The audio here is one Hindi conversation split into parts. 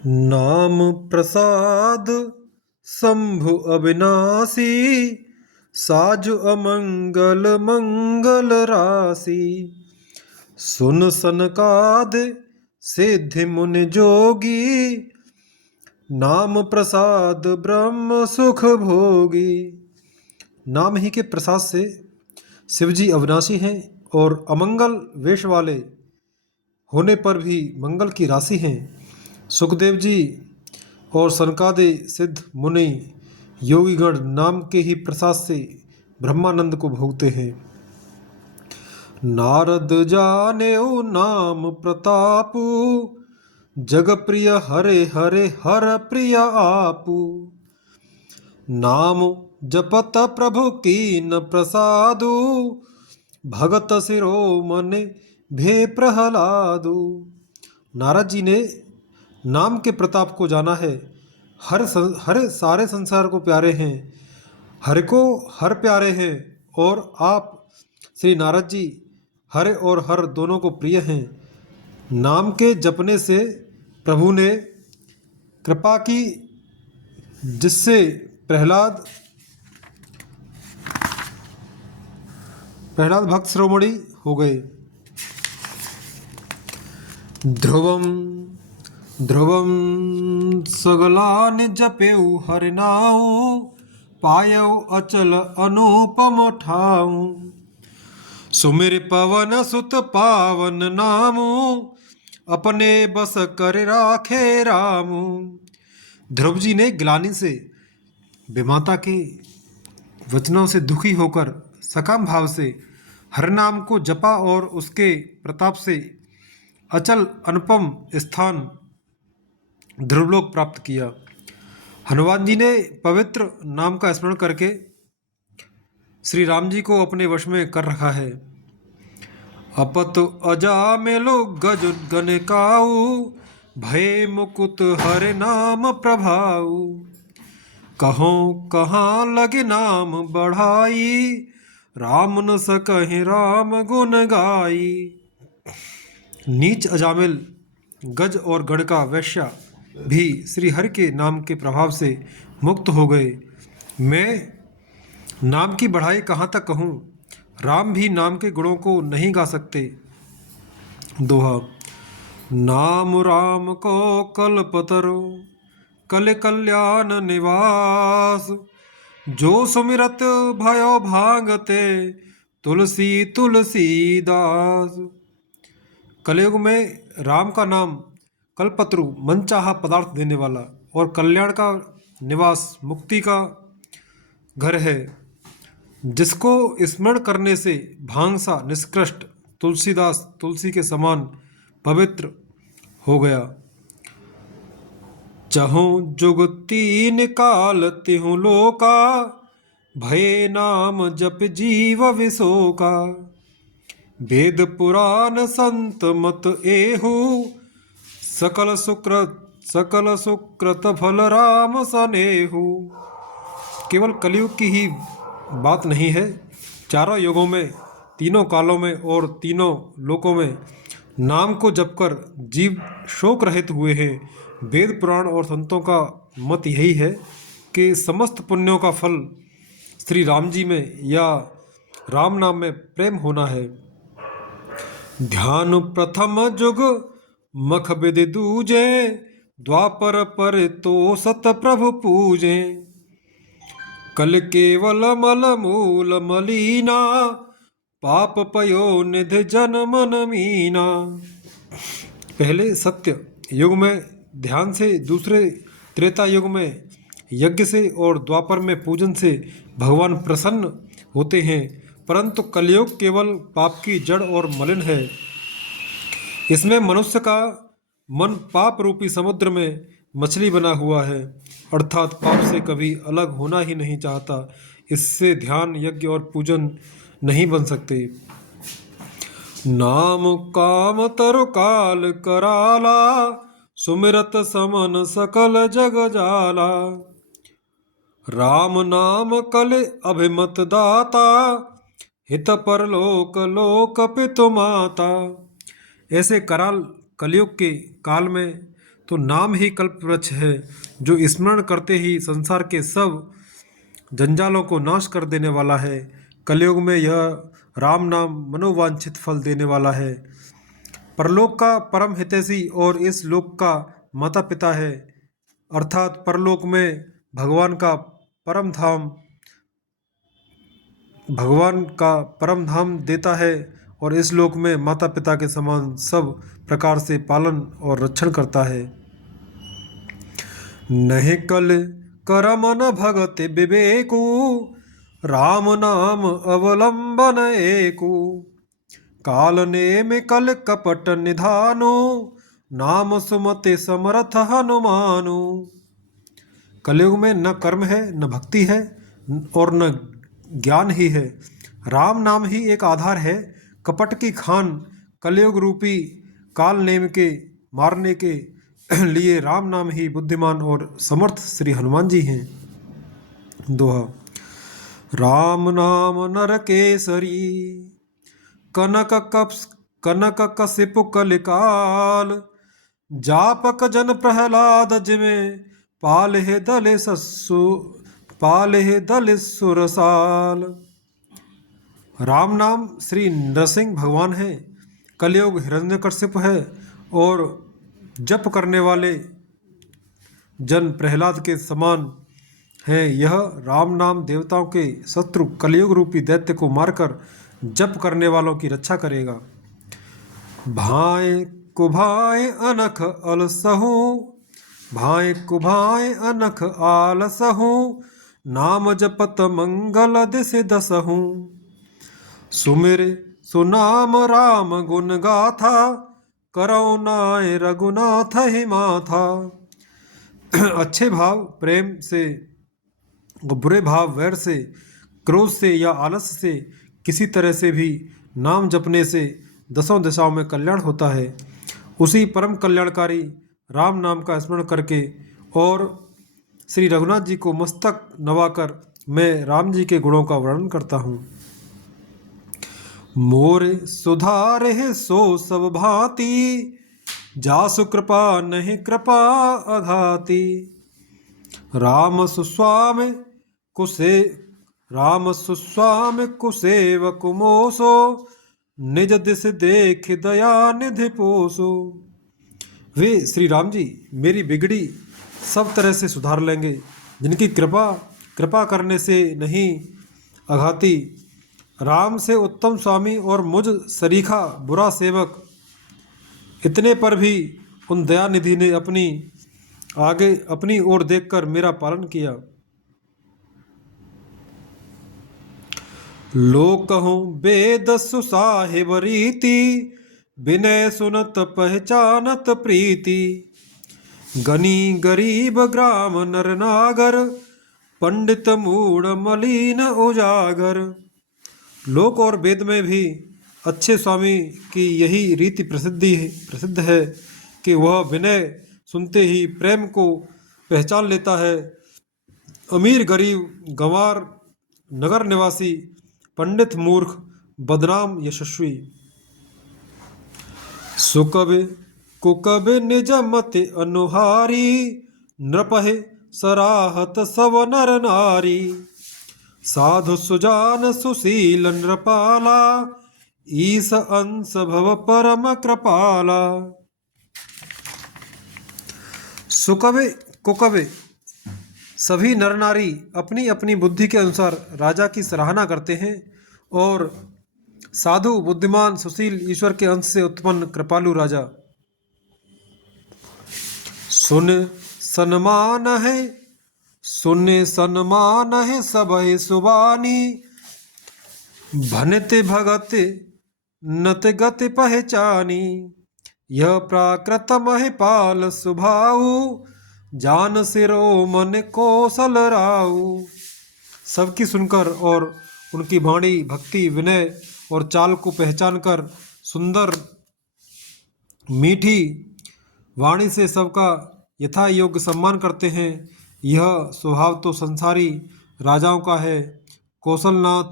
नाम प्रसाद शंभु अविनाशी, साजु अमंगल मंगल राशि। सुन सनकाद सिद्धि मुनि जोगी, नाम प्रसाद ब्रह्म सुख भोगी। नाम ही के प्रसाद से शिवजी अविनाशी हैं और अमंगल वेश वाले होने पर भी मंगल की राशि हैं। सुखदेव जी और सनकादि सिद्ध मुनि योगीगण नाम के ही प्रसाद से ब्रह्मानंद को भोगते हैं। नारद जानेऊ नाम प्रतापु, जग प्रिय हरे हरे हर प्रिय आपू। नाम जपत प्रभु कीन प्रसादु, भगत शिरोमणि भे प्रहलादु। नारद जी ने नाम के प्रताप को जाना है। हर सारे संसार को प्यारे हैं, हर को हर प्यारे हैं, और आप श्री नारद जी हर और हर दोनों को प्रिय हैं। नाम के जपने से प्रभु ने कृपा की, जिससे प्रहलाद भक्त शिरोमणि हो गए। ध्रुवम ध्रुवम सगलानि जपेऊ हरिनाऊ, पायऊ अचल अनुपम ठाऊ। सुमिर पवन सुत पावन नामू, अपने बस कर राखे रामू। ध्रुव जी ने ग्लानि से, विमाता के वचनों से दुखी होकर सकाम भाव से हरनाम को जपा और उसके प्रताप से अचल अनुपम स्थान ध्रुवलोक प्राप्त किया। हनुमान जी ने पवित्र नाम का स्मरण करके श्री राम जी को अपने वश में कर रखा है। अपत अजामेलो गज गन काऊ, भय मुकुत हरे नाम प्रभाऊ। कहो कहाँ लगे नाम बढ़ाई, राम न सकहि राम गुण गाई। नीच अजामिल गज और गण का वैश्या भी श्री हरि के नाम के प्रभाव से मुक्त हो गए। मैं नाम की बढ़ाई कहाँ तक कहूँ, राम भी नाम के गुणों को नहीं गा सकते। दोहा। नाम राम को कल्पतरो, कल कल्याण निवास। जो सुमिरत भयो भांगते, तुलसी तुलसीदास। कलयुग में राम का नाम कल्पत्रु, मनचाहा पदार्थ देने वाला, और कल्याण का निवास, मुक्ति का घर है। जिसको स्मरण करने से भांग सा निष्कृष्ट तुलसीदास तुलसी के समान पवित्र हो गया। चहु जुग तीन काल तिहु लोका, भय नाम जप जीव विशोका। वेद पुराण संत मत एहु, सकल सुकृत फल राम सनेहु। केवल कलयुग की ही बात नहीं है, चारों युगों में, तीनों कालों में और तीनों लोकों में नाम को जपकर जीव शोक रहित हुए हैं। वेद पुराण और संतों का मत यही है कि समस्त पुण्यों का फल श्री राम जी में या राम नाम में प्रेम होना है। ध्यान प्रथम जुग मख विधि दूजे, द्वापर पर तो सत प्रभु पूजे। कल केवल मल मूल मलीना, पाप पयो निधि जन मन मीना। पहले सत्य युग में ध्यान से, दूसरे त्रेता युग में यज्ञ से और द्वापर में पूजन से भगवान प्रसन्न होते हैं, परंतु कलयुग केवल पाप की जड़ और मलिन है। इसमें मनुष्य का मन पाप रूपी समुद्र में मछली बना हुआ है, अर्थात पाप से कभी अलग होना ही नहीं चाहता। इससे ध्यान, यज्ञ और पूजन नहीं बन सकते। नाम काम तरु काल कराला, सुमिरत समन सकल जग जाला। राम नाम कल अभिमत दाता, हित परलोक लोक पितु माता। ऐसे कराल कलयुग के काल में तो नाम ही कल्प वृक्ष है, जो स्मरण करते ही संसार के सब जंजालों को नाश कर देने वाला है। कलयुग में यह राम नाम मनोवांछित फल देने वाला है। परलोक का परम हितैषी और इस लोक का माता पिता है, अर्थात परलोक में भगवान का परम धाम देता है और इस लोक में माता पिता के समान सब प्रकार से पालन और रक्षण करता है। नहीं कल करम न भगत विवेकु, राम नाम अवलंबन एकु। काल नेम कल कपट निधानो, नाम सुमते समर्थ हनुमानु। कलयुग में न कर्म है, न भक्ति है और न ज्ञान ही है। राम नाम ही एक आधार है। कपट की खान कलयुग रूपी काल नेम के मारने के लिए राम नाम ही बुद्धिमान और समर्थ श्री हनुमान जी हैं। दोहा। राम नाम नर केसरी, कनक कसिप कलिकाल। जापक जन प्रहलाद जिमे, पाले दल सुरसाल। राम नाम श्री नरसिंह भगवान है, कलयुग हिरण्यकशिप है और जप करने वाले जन प्रहलाद के समान है। यह राम नाम देवताओं के शत्रु कलयुग रूपी दैत्य को मारकर जप करने वालों की रक्षा करेगा। भाए कुभाए अनख अलसहु, भाए कुभाए अनख आलसहु। नाम जपत मंगल दिस दसहु, सुमिर सुनाम राम गुण गाथा। करौ नाय रघुनाथ ही माथा। अच्छे भाव प्रेम से, बुरे भाव वैर से, क्रोध से या आलस से, किसी तरह से भी नाम जपने से दसों दिशाओं में कल्याण होता है। उसी परम कल्याणकारी राम नाम का स्मरण करके और श्री रघुनाथ जी को मस्तक नवाकर मैं राम जी के गुणों का वर्णन करता हूँ। मोरे सुधारे सो सब भांति, जासु कृपा नहीं कृपा अघाती। राम सुस्वामी कुसेव कुमोसो, निज दिस देख दया निधि पोसो। वे श्री राम जी मेरी बिगड़ी सब तरह से सुधार लेंगे, जिनकी कृपा करने से नहीं अघाती। राम से उत्तम स्वामी और मुझ सरीखा बुरा सेवक, इतने पर भी उन दयानिधि ने अपनी ओर देखकर मेरा पालन किया। लोकहु वेद सुसाहिब रीति, विनय सुनत पहचानत प्रीति। गनी गरीब ग्राम नर नागर, पंडित मूढ़ मलिन उजागर। लोक और वेद में भी अच्छे स्वामी की यही रीति प्रसिद्ध है कि वह विनय सुनते ही प्रेम को पहचान लेता है। अमीर गरीब, गंवार, नगर निवासी, पंडित मूर्ख, बदनाम यशस्वी। सुकवि कुकवि निज मति अनुहारी, नृपहि सराहत सब नर नारी। साधु सुजान सुशील नृपाला, ईस अंश भव परम कृपाला। सुकवि कुकवि सभी नर नारी अपनी अपनी बुद्धि के अनुसार राजा की सराहना करते हैं और साधु, बुद्धिमान, सुशील, ईश्वर के अंश से उत्पन्न कृपालु राजा। सुन सन्मान है सबहि सुबानी, भनित भगत नत गति पहचानी। यह प्राकृत महिपाल सुभाऊ, जान सिरो मन कौशल राऊ। सबकी सुनकर और उनकी वाणी, भक्ति, विनय और चाल को पहचान कर सुंदर मीठी वाणी से सबका यथा योग्य सम्मान करते हैं। यह स्वभाव तो संसारी राजाओं का है। कौशलनाथ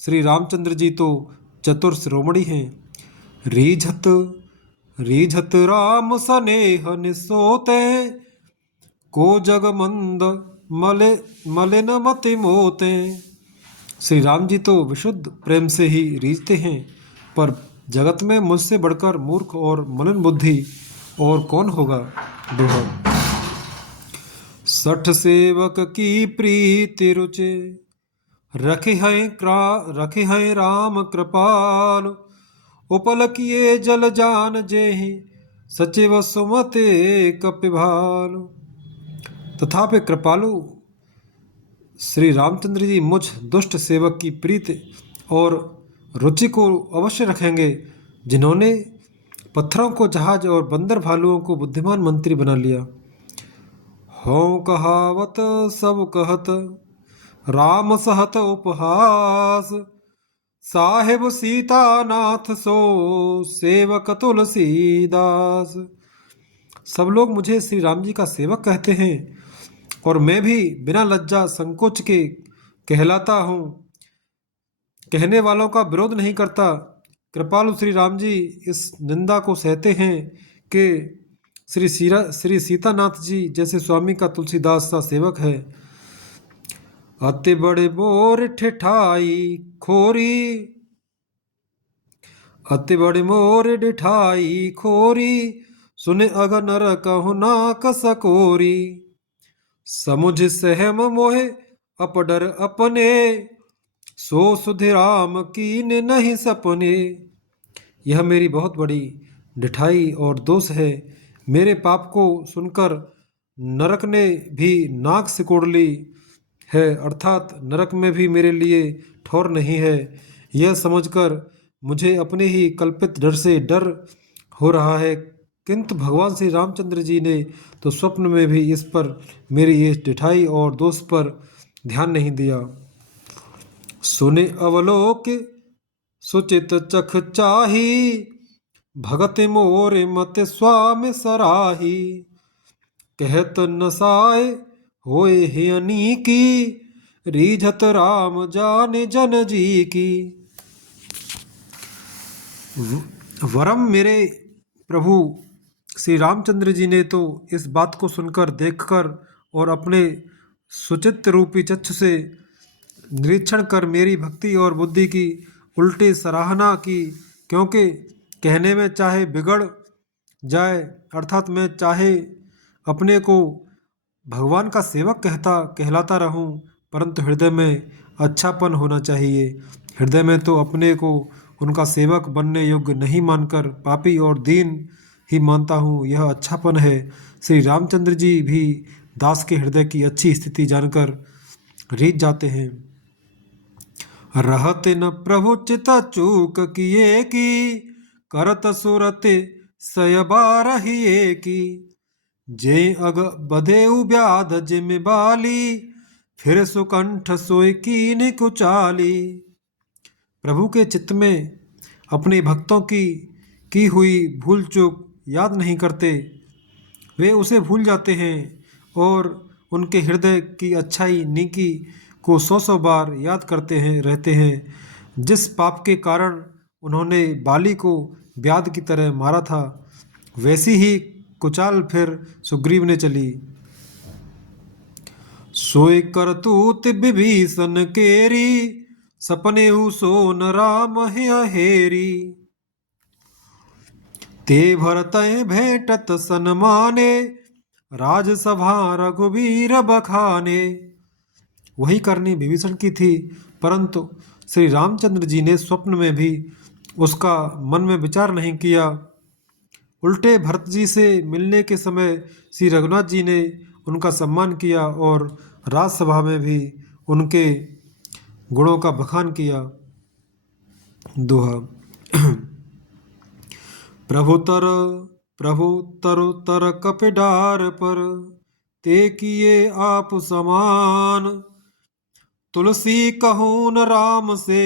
श्री रामचंद्र जी तो चतुर शिरोमणि हैं। रीझत रीझत राम सनेह निसोते, को जग मंद मले मलिन मति मोते। श्री राम जी तो विशुद्ध प्रेम से ही रीझते हैं, पर जगत में मुझसे बढ़कर मूर्ख और मलिन बुद्धि और कौन होगा। दोहा। सठ सेवक की प्रीति रुचि, रखे हैं राम कृपाल। उपल किए जल जान जेहि, सचिव सुमते कपिभाल। तथापि कृपालु श्री रामचंद्र जी मुझ दुष्ट सेवक की प्रीति और रुचि को अवश्य रखेंगे, जिन्होंने पत्थरों को जहाज और बंदर भालुओं को बुद्धिमान मंत्री बना लिया। हों कहावत सब कहत, राम सहत उपहास। साहेब सीतानाथ सो, सेवक तुलसीदास। सब लोग मुझे श्री राम जी का सेवक कहते हैं, और मैं भी बिना लज्जा संकोच के कहलाता हूँ, कहने वालों का विरोध नहीं करता। कृपालु श्री राम जी इस निंदा को सहते हैं कि श्री सीतानाथ जी जैसे स्वामी का तुलसीदास सा सेवक है। अति बड़े बोर ठिठाई खोरी, अति बड़े मोर डिठाई खोरी। सुने अग नर कहु नाक सकोरी। समुझ सहम मोहे अपडर अपने, सो सुधि राम कीन नहीं सपने। यह मेरी बहुत बड़ी ढिठाई और दोष है। मेरे पाप को सुनकर नरक ने भी नाक सिकोड़ ली है, अर्थात नरक में भी मेरे लिए ठौर नहीं है। यह समझकर मुझे अपने ही कल्पित डर से डर हो रहा है, किंतु भगवान श्री रामचंद्र जी ने तो स्वप्न में भी इस पर, मेरी ये ढिठाई और दोष पर ध्यान नहीं दिया। सुने अवलोक सुचित चख चाही, भगत मोरे मत स्वामी सराही। कहत नसाय होए हियनी की, रीझत राम जाने जन जी की। वरम मेरे प्रभु श्री रामचंद्र जी ने तो इस बात को सुनकर, देखकर और अपने सुचित रूपी चक्षु से निरीक्षण कर मेरी भक्ति और बुद्धि की उल्टी सराहना की, क्योंकि कहने में चाहे बिगड़ जाए, अर्थात मैं चाहे अपने को भगवान का सेवक कहलाता रहूं, परंतु हृदय में अच्छापन होना चाहिए। हृदय में तो अपने को उनका सेवक बनने योग्य नहीं मानकर पापी और दीन ही मानता हूँ, यह अच्छापन है। श्री रामचंद्र जी भी दास के हृदय की अच्छी स्थिति जानकर रीझ जाते हैं। रहत न प्रभु चित चूक किए की, करत सुरत सयबारहिए की। जे अग बधेउ व्याध जिम बाली, फिर सुकंठ सोई कीन कुचाली। प्रभु के चित्त में अपने भक्तों की हुई भूल चूक याद नहीं करते, वे उसे भूल जाते हैं और उनके हृदय की अच्छाई नेकी को 100 बार याद करते हैं रहते हैं। जिस पाप के कारण उन्होंने बाली को व्याध की तरह मारा था, वैसी ही कुचाल फिर सुग्रीव ने चली। सोई करतूत विभीषण केरी, सपने सोन राम हेरी। ते भरत भेंटत सन्माने, राजसभा रघुवीर बखाने। वही करनी विभीषण की थी, परंतु श्री रामचंद्र जी ने स्वप्न में भी उसका मन में विचार नहीं किया। उल्टे भरत जी से मिलने के समय श्री रघुनाथ जी ने उनका सम्मान किया और राजसभा में भी उनके गुणों का बखान किया। दोहा। प्रभु तर कपिडार पर, ते किए आप समान। तुलसी कहून राम से,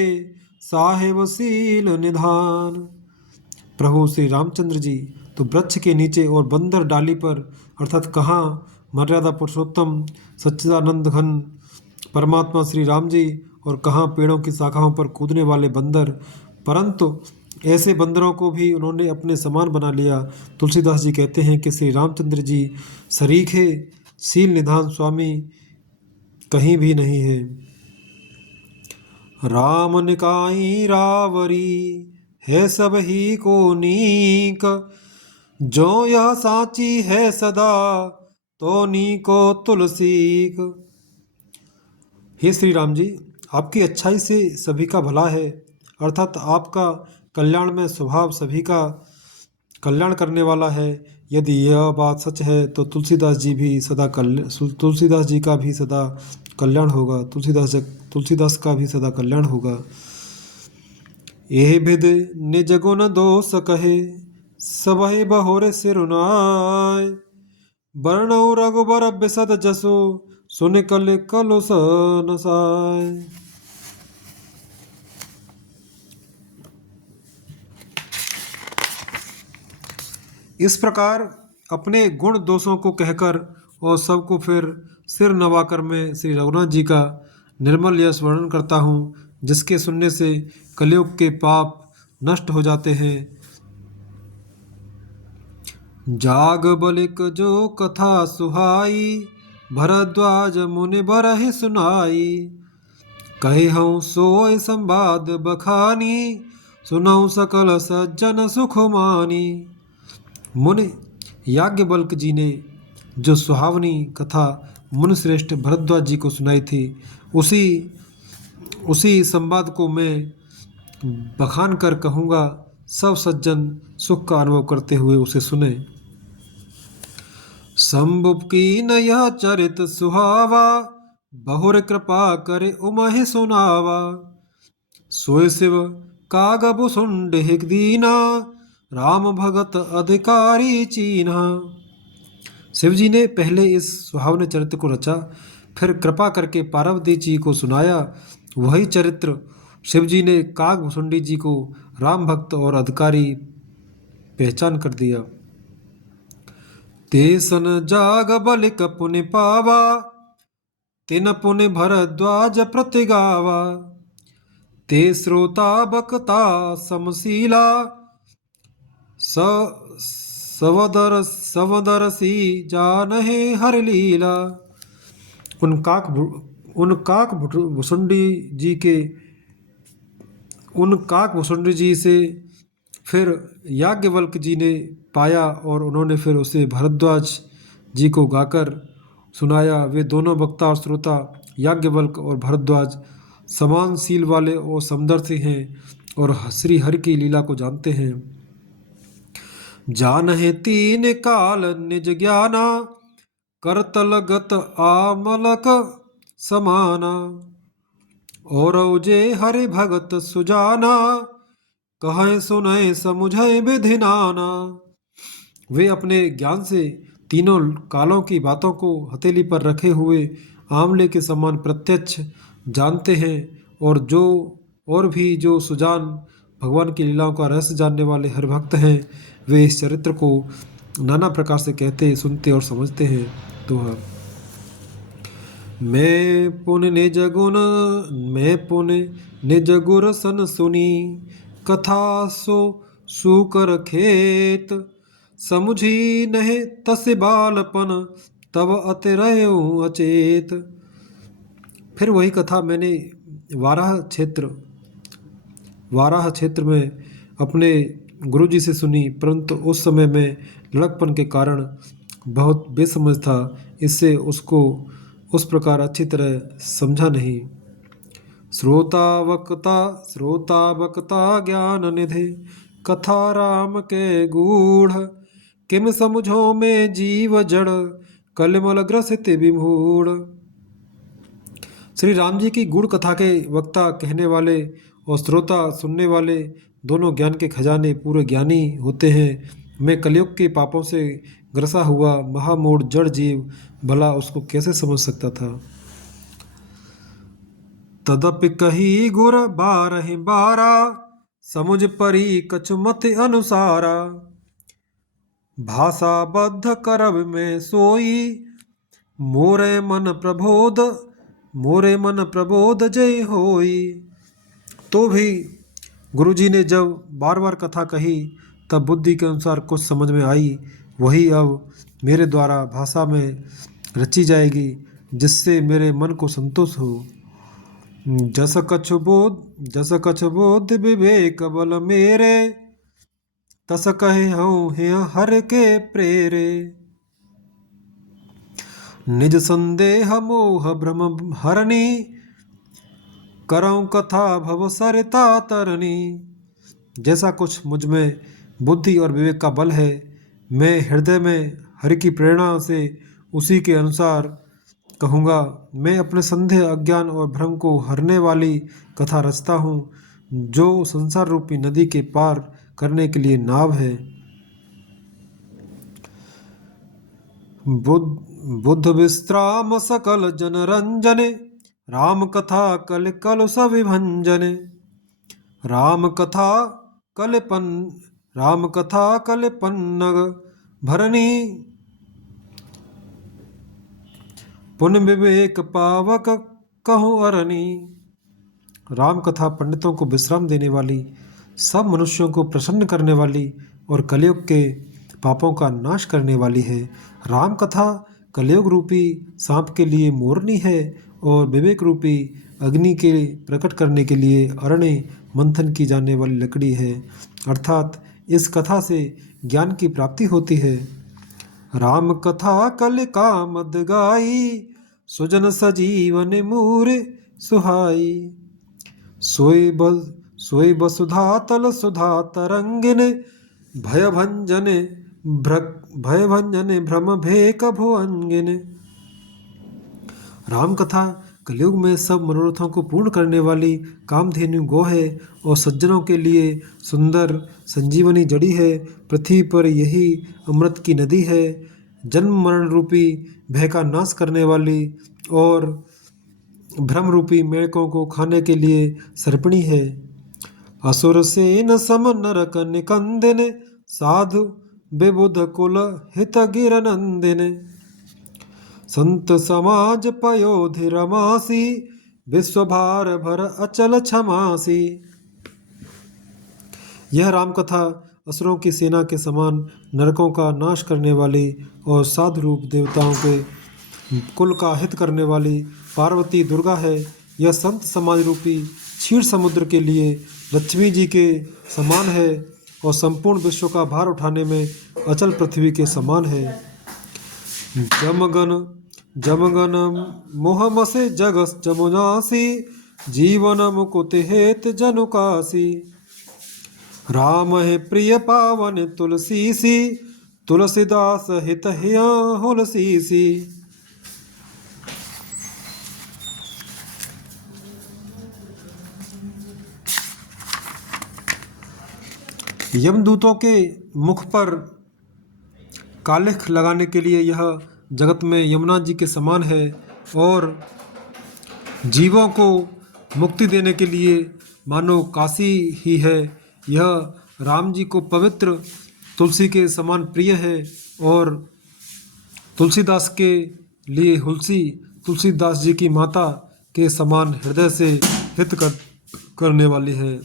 साहेब सील निधान। प्रभु श्री रामचंद्र जी तो वृक्ष के नीचे और बंदर डाली पर, अर्थात कहाँ मर्यादा पुरुषोत्तम सच्चिदानंद घन परमात्मा श्री राम जी, और कहाँ पेड़ों की शाखाओं पर कूदने वाले बंदर, परंतु ऐसे बंदरों को भी उन्होंने अपने समान बना लिया। तुलसीदास जी कहते हैं कि श्री रामचंद्र जी सरीखे सील निधान स्वामी कहीं भी नहीं है। राम निकाई रावरी है सब ही को नीक, जो यह साची है सदा तो नीको तुलसीक। हे श्री राम जी, आपकी अच्छाई से सभी का भला है, अर्थात आपका कल्याण में स्वभाव सभी का कल्याण करने वाला है। यदि यह बात सच है तो तुलसीदास जी का भी सदा कल्याण होगा, तुलसीदास का भी सदा कल्याण होगा। एह विद निज गुण दोष कहे, सबहि बहुर सिरुनाय, वर्णौ रघुबर बिसद जसो, सुन कल कलुष नसाय। इस प्रकार अपने गुण दोषों को कहकर और सबको फिर सिर नवाकर मैं श्री रघुनाथ जी का निर्मल यश वर्णन करता हूँ, जिसके सुनने से कलयुग के पाप नष्ट हो जाते हैं। जाग बलिक जो कथा सुहाई, भरद्वाज मुनि बरहि सुनाई, कहे हूँ सोय संवाद बखानी, सुनऊ सकल सज्जन सुख मानी। मुनि याज्ञवल्क्य जी ने जो सुहावनी कथा मुनिश्रेष्ठ भरद्वाज जी को सुनाई थी, उसी उसी संवाद को मैं बखान कर कहूँगा, सब सज्जन सुख का अनुभव करते हुए उसे सुने। शंभु कीन यह चरित सुहावा, बहुर कृपा करे उमहि सुनावा, सोय शिव कागबु सुंड हिक दीना, राम भगत अधिकारी चीन्हा। शिव जी ने पहले इस सुहावने चरित्र को रचा, फिर कृपा करके पार्वती जी को सुनाया। वही चरित्र शिव जी ने काग भुसुंडी जी को राम भक्त और अधिकारी पहचान कर दिया। तेसन जाग बलिक पुनि पावा, तिन पुनि भरद्वाज प्रतिगावा, ते श्रोता बकता समशीला, सवदरसी जानहे हर लीला। उन काक भुसुंडी जी से फिर याज्ञवल्क्य जी ने पाया और उन्होंने फिर उसे भरद्वाज जी को गाकर सुनाया। वे दोनों वक्ता और श्रोता याज्ञवल्क्य और भरद्वाज समान सील वाले और समदर्शी हैं और श्री हरि की लीला को जानते हैं। जानहे तीन काल निज ज्ञाना, करतल गत आमलक समाना, और जे हरि भगत सुजाना, कहे सुनय समुझय विधि नाना। वे अपने ज्ञान से तीनों कालों की बातों को हथेली पर रखे हुए आंवले के समान प्रत्यक्ष जानते हैं, और भी जो सुजान भगवान की लीलाओं का रहस्य जानने वाले हर भक्त हैं, वे इस चरित्र को नाना प्रकार से कहते, सुनते और समझते हैं। दोहा। मैं पुन निज गुर सन सुनी, कथा सो सूकर खेत, समुझी नहीं तस बालपन, तब अतिरहु अचेत। फिर वही कथा मैंने वाराह क्षेत्र में अपने गुरुजी से सुनी, परंतु उस समय में लड़कपन के कारण बहुत बेसमझ था, इससे उसको उस प्रकार अच्छी तरह समझा नहीं। श्रोता वक्ता ज्ञान निधि, कथा राम के गूढ़, किम समझो में जीव जड़, कलिमल ग्रसित विमूढ़। श्री राम जी की गूढ़ कथा के वक्ता कहने वाले और श्रोता सुनने वाले दोनों ज्ञान के खजाने पूरे ज्ञानी होते हैं। मैं कलयुग के पापों से ग्रसा हुआ महामूढ़ जड़ जीव भला उसको कैसे समझ सकता था। तदपि कही गुर बारहि बारा, समुझ परी कछु मत अनुसारा, भाषा बद्ध करब में सोई, मोरे मन प्रबोध जय होई। तो भी गुरुजी ने जब बार बार कथा कही तब बुद्धि के अनुसार कुछ समझ में आई, वही अब मेरे द्वारा भाषा में रची जाएगी, जिससे मेरे मन को संतोष हो। जस कछ बोध विवेक बल मेरे, तस कहे हूँ हे हर के प्रेरे। निज संदेह मोह भ्रम हरणी, करऊँ कथा भव सरिता तरनी। जैसा कुछ मुझ में बुद्धि और विवेक का बल है, मैं हृदय में हरि की प्रेरणा से उसी के अनुसार कहूँगा। मैं अपने संदेह, अज्ञान और भ्रम को हरने वाली कथा रचता हूँ, जो संसार रूपी नदी के पार करने के लिए नाव है। बुद्ध विश्राम सकल जन रंजने, राम कथा कल कलुष विभंजने। राम कथा कलपन राम कथा कलपन्नग भरणी, पुन विवेक पावक कहूँ अरणी। राम कथा पंडितों को विश्राम देने वाली, सब मनुष्यों को प्रसन्न करने वाली और कलयुग के पापों का नाश करने वाली है। राम कथा कलयुग रूपी सांप के लिए मोरनी है और विवेक रूपी अग्नि के प्रकट करने के लिए अरण्य मंथन की जाने वाली लकड़ी है। अर्थात इस कथा से ज्ञान की प्राप्ति होती है। राम कथा कल कामद गाई, सुजन सजीवन मूर सुहाई। सोई बसुधा तल सुधा तरंगिन, भय भंजन भ्रम भेक भुअंगिन। राम कथा कलयुग में सब मनोरथों को पूर्ण करने वाली कामधेनु गौ है और सज्जनों के लिए सुंदर संजीवनी जड़ी है। पृथ्वी पर यही अमृत की नदी है, जन्म मरण रूपी भय का नाश करने वाली और भ्रम रूपी मेढकों को खाने के लिए सर्पिणी है। असुर सेन सम नरक निकंदन, साधु विबुध कुल हित गिर नंदिन। संत समाज पयोधि रमासी, विश्व भार भर अचल क्षमासी। यह रामकथा असुरों की सेना के समान नरकों का नाश करने वाली और साधु रूप देवताओं के कुल का हित करने वाली पार्वती दुर्गा है। यह संत समाज रूपी क्षीर समुद्र के लिए लक्ष्मी जी के समान है और संपूर्ण विश्व का भार उठाने में अचल पृथ्वी के समान है। जमगन मोहमसे जगस जमुनासी, जीवन मुकुत हेत जनुकासी। राम है प्रिय पावन तुलसीसी, तुलसीदास हित हिया हुलसीसी। यमदूतों के मुख पर कालिख लगाने के लिए यह जगत में यमुना जी के समान है और जीवों को मुक्ति देने के लिए मानो काशी ही है। यह राम जी को पवित्र तुलसी के समान प्रिय है और तुलसीदास के लिए हुलसी तुलसीदास जी की माता के समान हृदय से हित करने वाली है।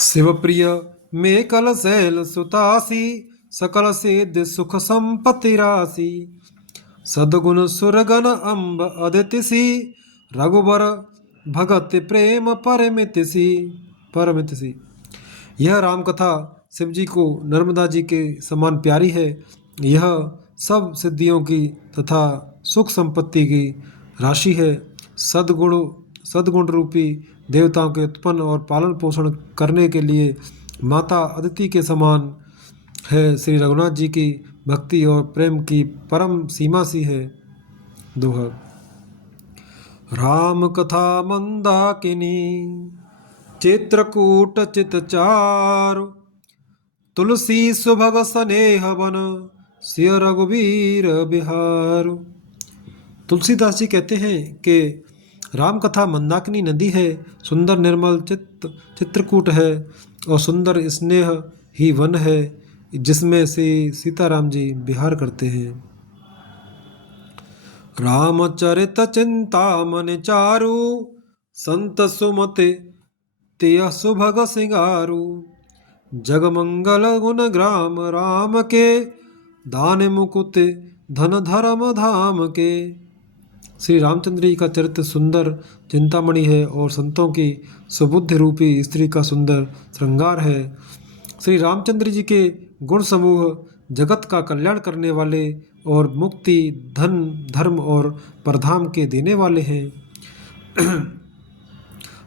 शिवप्रिय में कल शैल सुतासी, सकल सिद्ध सुख संपत्ति राशि। सदगुण सुरगन अम्ब अदितिसी, रघुबर भगत प्रेम परमितिसी। यह राम कथा शिव जी को नर्मदा जी के समान प्यारी है। यह सब सिद्धियों की तथा सुख संपत्ति की राशि है। सद्गुण रूपी देवताओं के उत्पन्न और पालन पोषण करने के लिए माता अदिति के समान है। श्री रघुनाथ जी की भक्ति और प्रेम की परम सीमा सी है। दोहा। राम कथा मंदाकिनी, चित्रकूट चितचारु। तुलसी सुभग स्नेह वन, सिय रघुवीर बिहार। तुलसीदास जी कहते हैं कि राम कथा मंदाकिनी नदी है, सुंदर निर्मल चित्रकूट है और सुंदर स्नेह ही वन है, जिसमें से सीताराम जी विहार करते हैं। रामचरित चिंतामणि चारु, संत सुमति तेय सुभग सिंगारू। जगमंगल गुण ग्राम राम के, दान मुकुट धन धर्म धाम के। श्री रामचंद्र जी का चरित्र सुंदर चिंतामणि है और संतों की सुबुद्धि रूपी स्त्री का सुंदर श्रृंगार है। श्री रामचंद्र जी के गुण समूह जगत का कल्याण करने वाले और मुक्ति धन धर्म और परधाम के देने वाले हैं।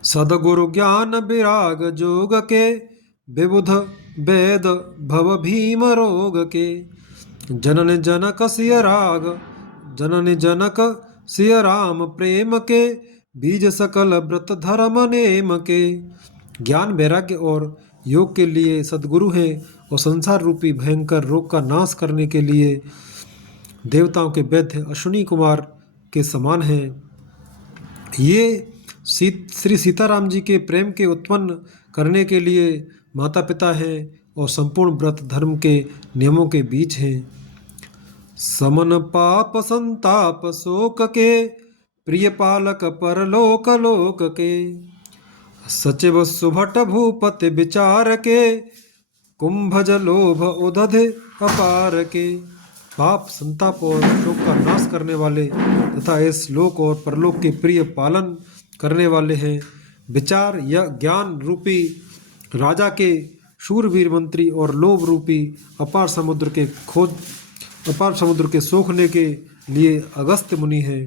सदगुरु ज्ञान विराग जोग के, विबुध वेद भव भीम रोग के। जनन जनक सिय राग, जनन जनक सिय राम प्रेम के। बीज सकल व्रत धर्म नेम के। ज्ञान वैराग्य और योग के लिए सदगुरु हैं और संसार रूपी भयंकर रोग का नाश करने के लिए देवताओं के वैद्य अश्विनी कुमार के समान हैं। ये श्री सीताराम जी के प्रेम के उत्पन्न करने के लिए माता पिता हैं और संपूर्ण व्रत धर्म के नियमों के बीच हैं। समन पाप संताप शोक के, प्रिय पालक परलोक लोक के। सचिव सुभट भूपति विचार के, कुंभज लोभ उदधि अपार के। पाप संताप और शोक का नाश करने वाले तथा इस लोक और परलोक के प्रिय पालन करने वाले हैं। विचार या ज्ञान रूपी राजा के शूरवीर मंत्री और लोभ रूपी अपार समुद्र के सोखने के लिए अगस्त्य मुनि हैं।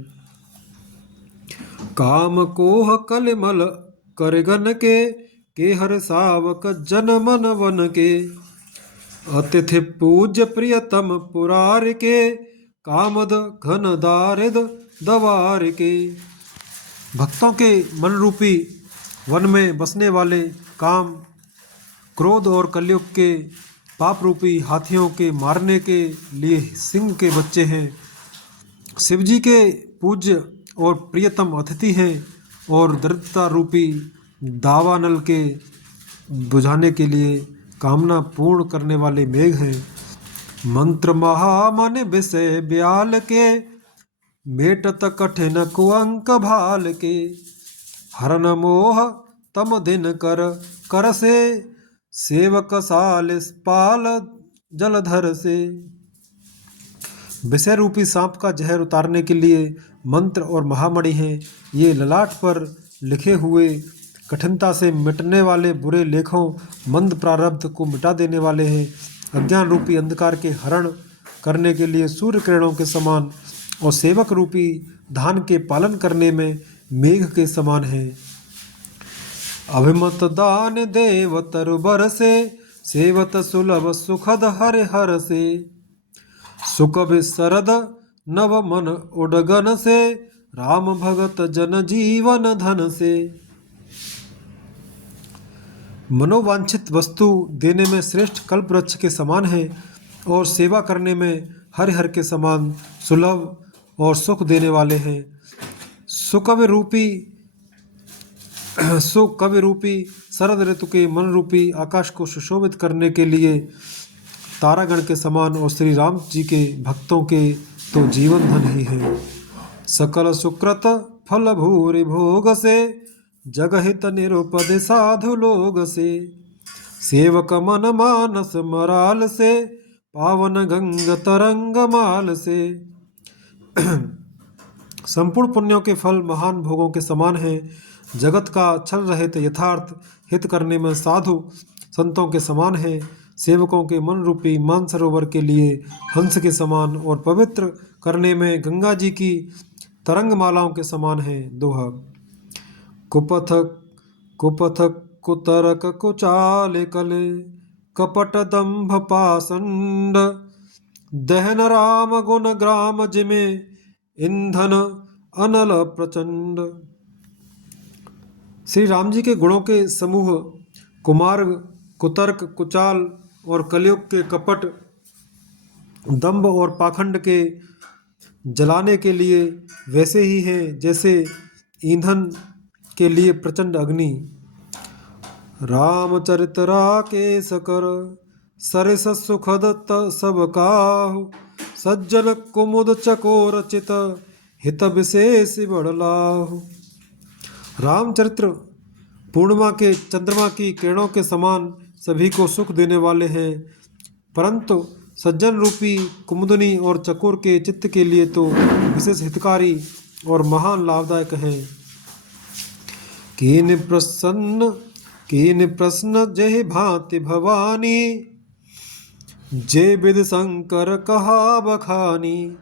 काम कोह कलिमल करगन के हर सावक जन मन वन के। अतिथि पूज्य प्रियतम पुरार के, कामद घन दारिद दवार के। भक्तों के मन रूपी वन में बसने वाले काम, क्रोध और कलयुग के पाप रूपी हाथियों के मारने के लिए सिंह के बच्चे हैं। शिवजी के पूज्य और प्रियतम अतिथि हैं और दरिद्रता रूपी दावानल के बुझाने के लिए कामना पूर्ण करने वाले मेघ हैं। मंत्र महामन विषय ब्याल के, मेटत कठिन कुअंक भाल के। हरन मोह तम दिन कर से, सेवक साल पाल जलधर से। विषय रूपी सांप का जहर उतारने के लिए मंत्र और महामणि हैं। ये ललाट पर लिखे हुए कठिनता से मिटने वाले बुरे लेखों मंद प्रारब्ध को मिटा देने वाले हैं। अज्ञान रूपी अंधकार के हरण करने के लिए सूर्य किरणों के समान और सेवक रूपी धान के पालन करने में मेघ के समान हैं। अभिमत दान देव तरुबर से, सेवत सुलभ सुखद हर हर से। सुख विसरद नव मन उडगन से, राम भगत जन जीवन धन से। मनोवांछित वस्तु देने में श्रेष्ठ कल्प वृक्ष के समान है और सेवा करने में हरिहर के समान सुलभ और सुख देने वाले हैं। सुकवि रूपी शरद ऋतु के मन रूपी आकाश को सुशोभित करने के लिए तारागण के समान और श्री राम जी के भक्तों के तो जीवन धन ही है। सकल सुकृत फल भूरि भोग से, जगहित निरुपद साधु लोग से। सेवक मन मानस मराल से, पावन गंग तरंग माल से। संपूर्ण पुण्यों के फल महान भोगों के समान हैं। जगत का छल रहित यथार्थ हित करने में साधु संतों के समान है। सेवकों के मन रूपी मानसरोवर के लिए हंस के समान और पवित्र करने में गंगा जी की तरंग मालाओं के समान है। दोहा। कुपथ कुतरक कुचाल कले, कपट दंभ पाषंड। दहन राम गुण ग्राम जिमे, ईंधन अनल प्रचंड। श्री राम जी के गुणों के समूह कुमार्ग, कुतर्क, कुचाल और कलयुग के कपट, दंभ और पाखंड के जलाने के लिए वैसे ही हैं जैसे ईंधन के लिए प्रचंड अग्नि। रामचरित राकेश कर, सरिस सुखद सब काहु। सज्जन कुमुद चकोर चित, हित विशेष बड़लाहु। रामचरित्र पूर्णिमा के चंद्रमा की किरणों के समान सभी को सुख देने वाले हैं, परंतु सज्जन रूपी कुमुदनी और चकोर के चित्त के लिए तो विशेष हितकारी और महान लाभदायक हैं। कीन प्रश्न जय भांति भवानी, जे विद शंकर कहा बखानी।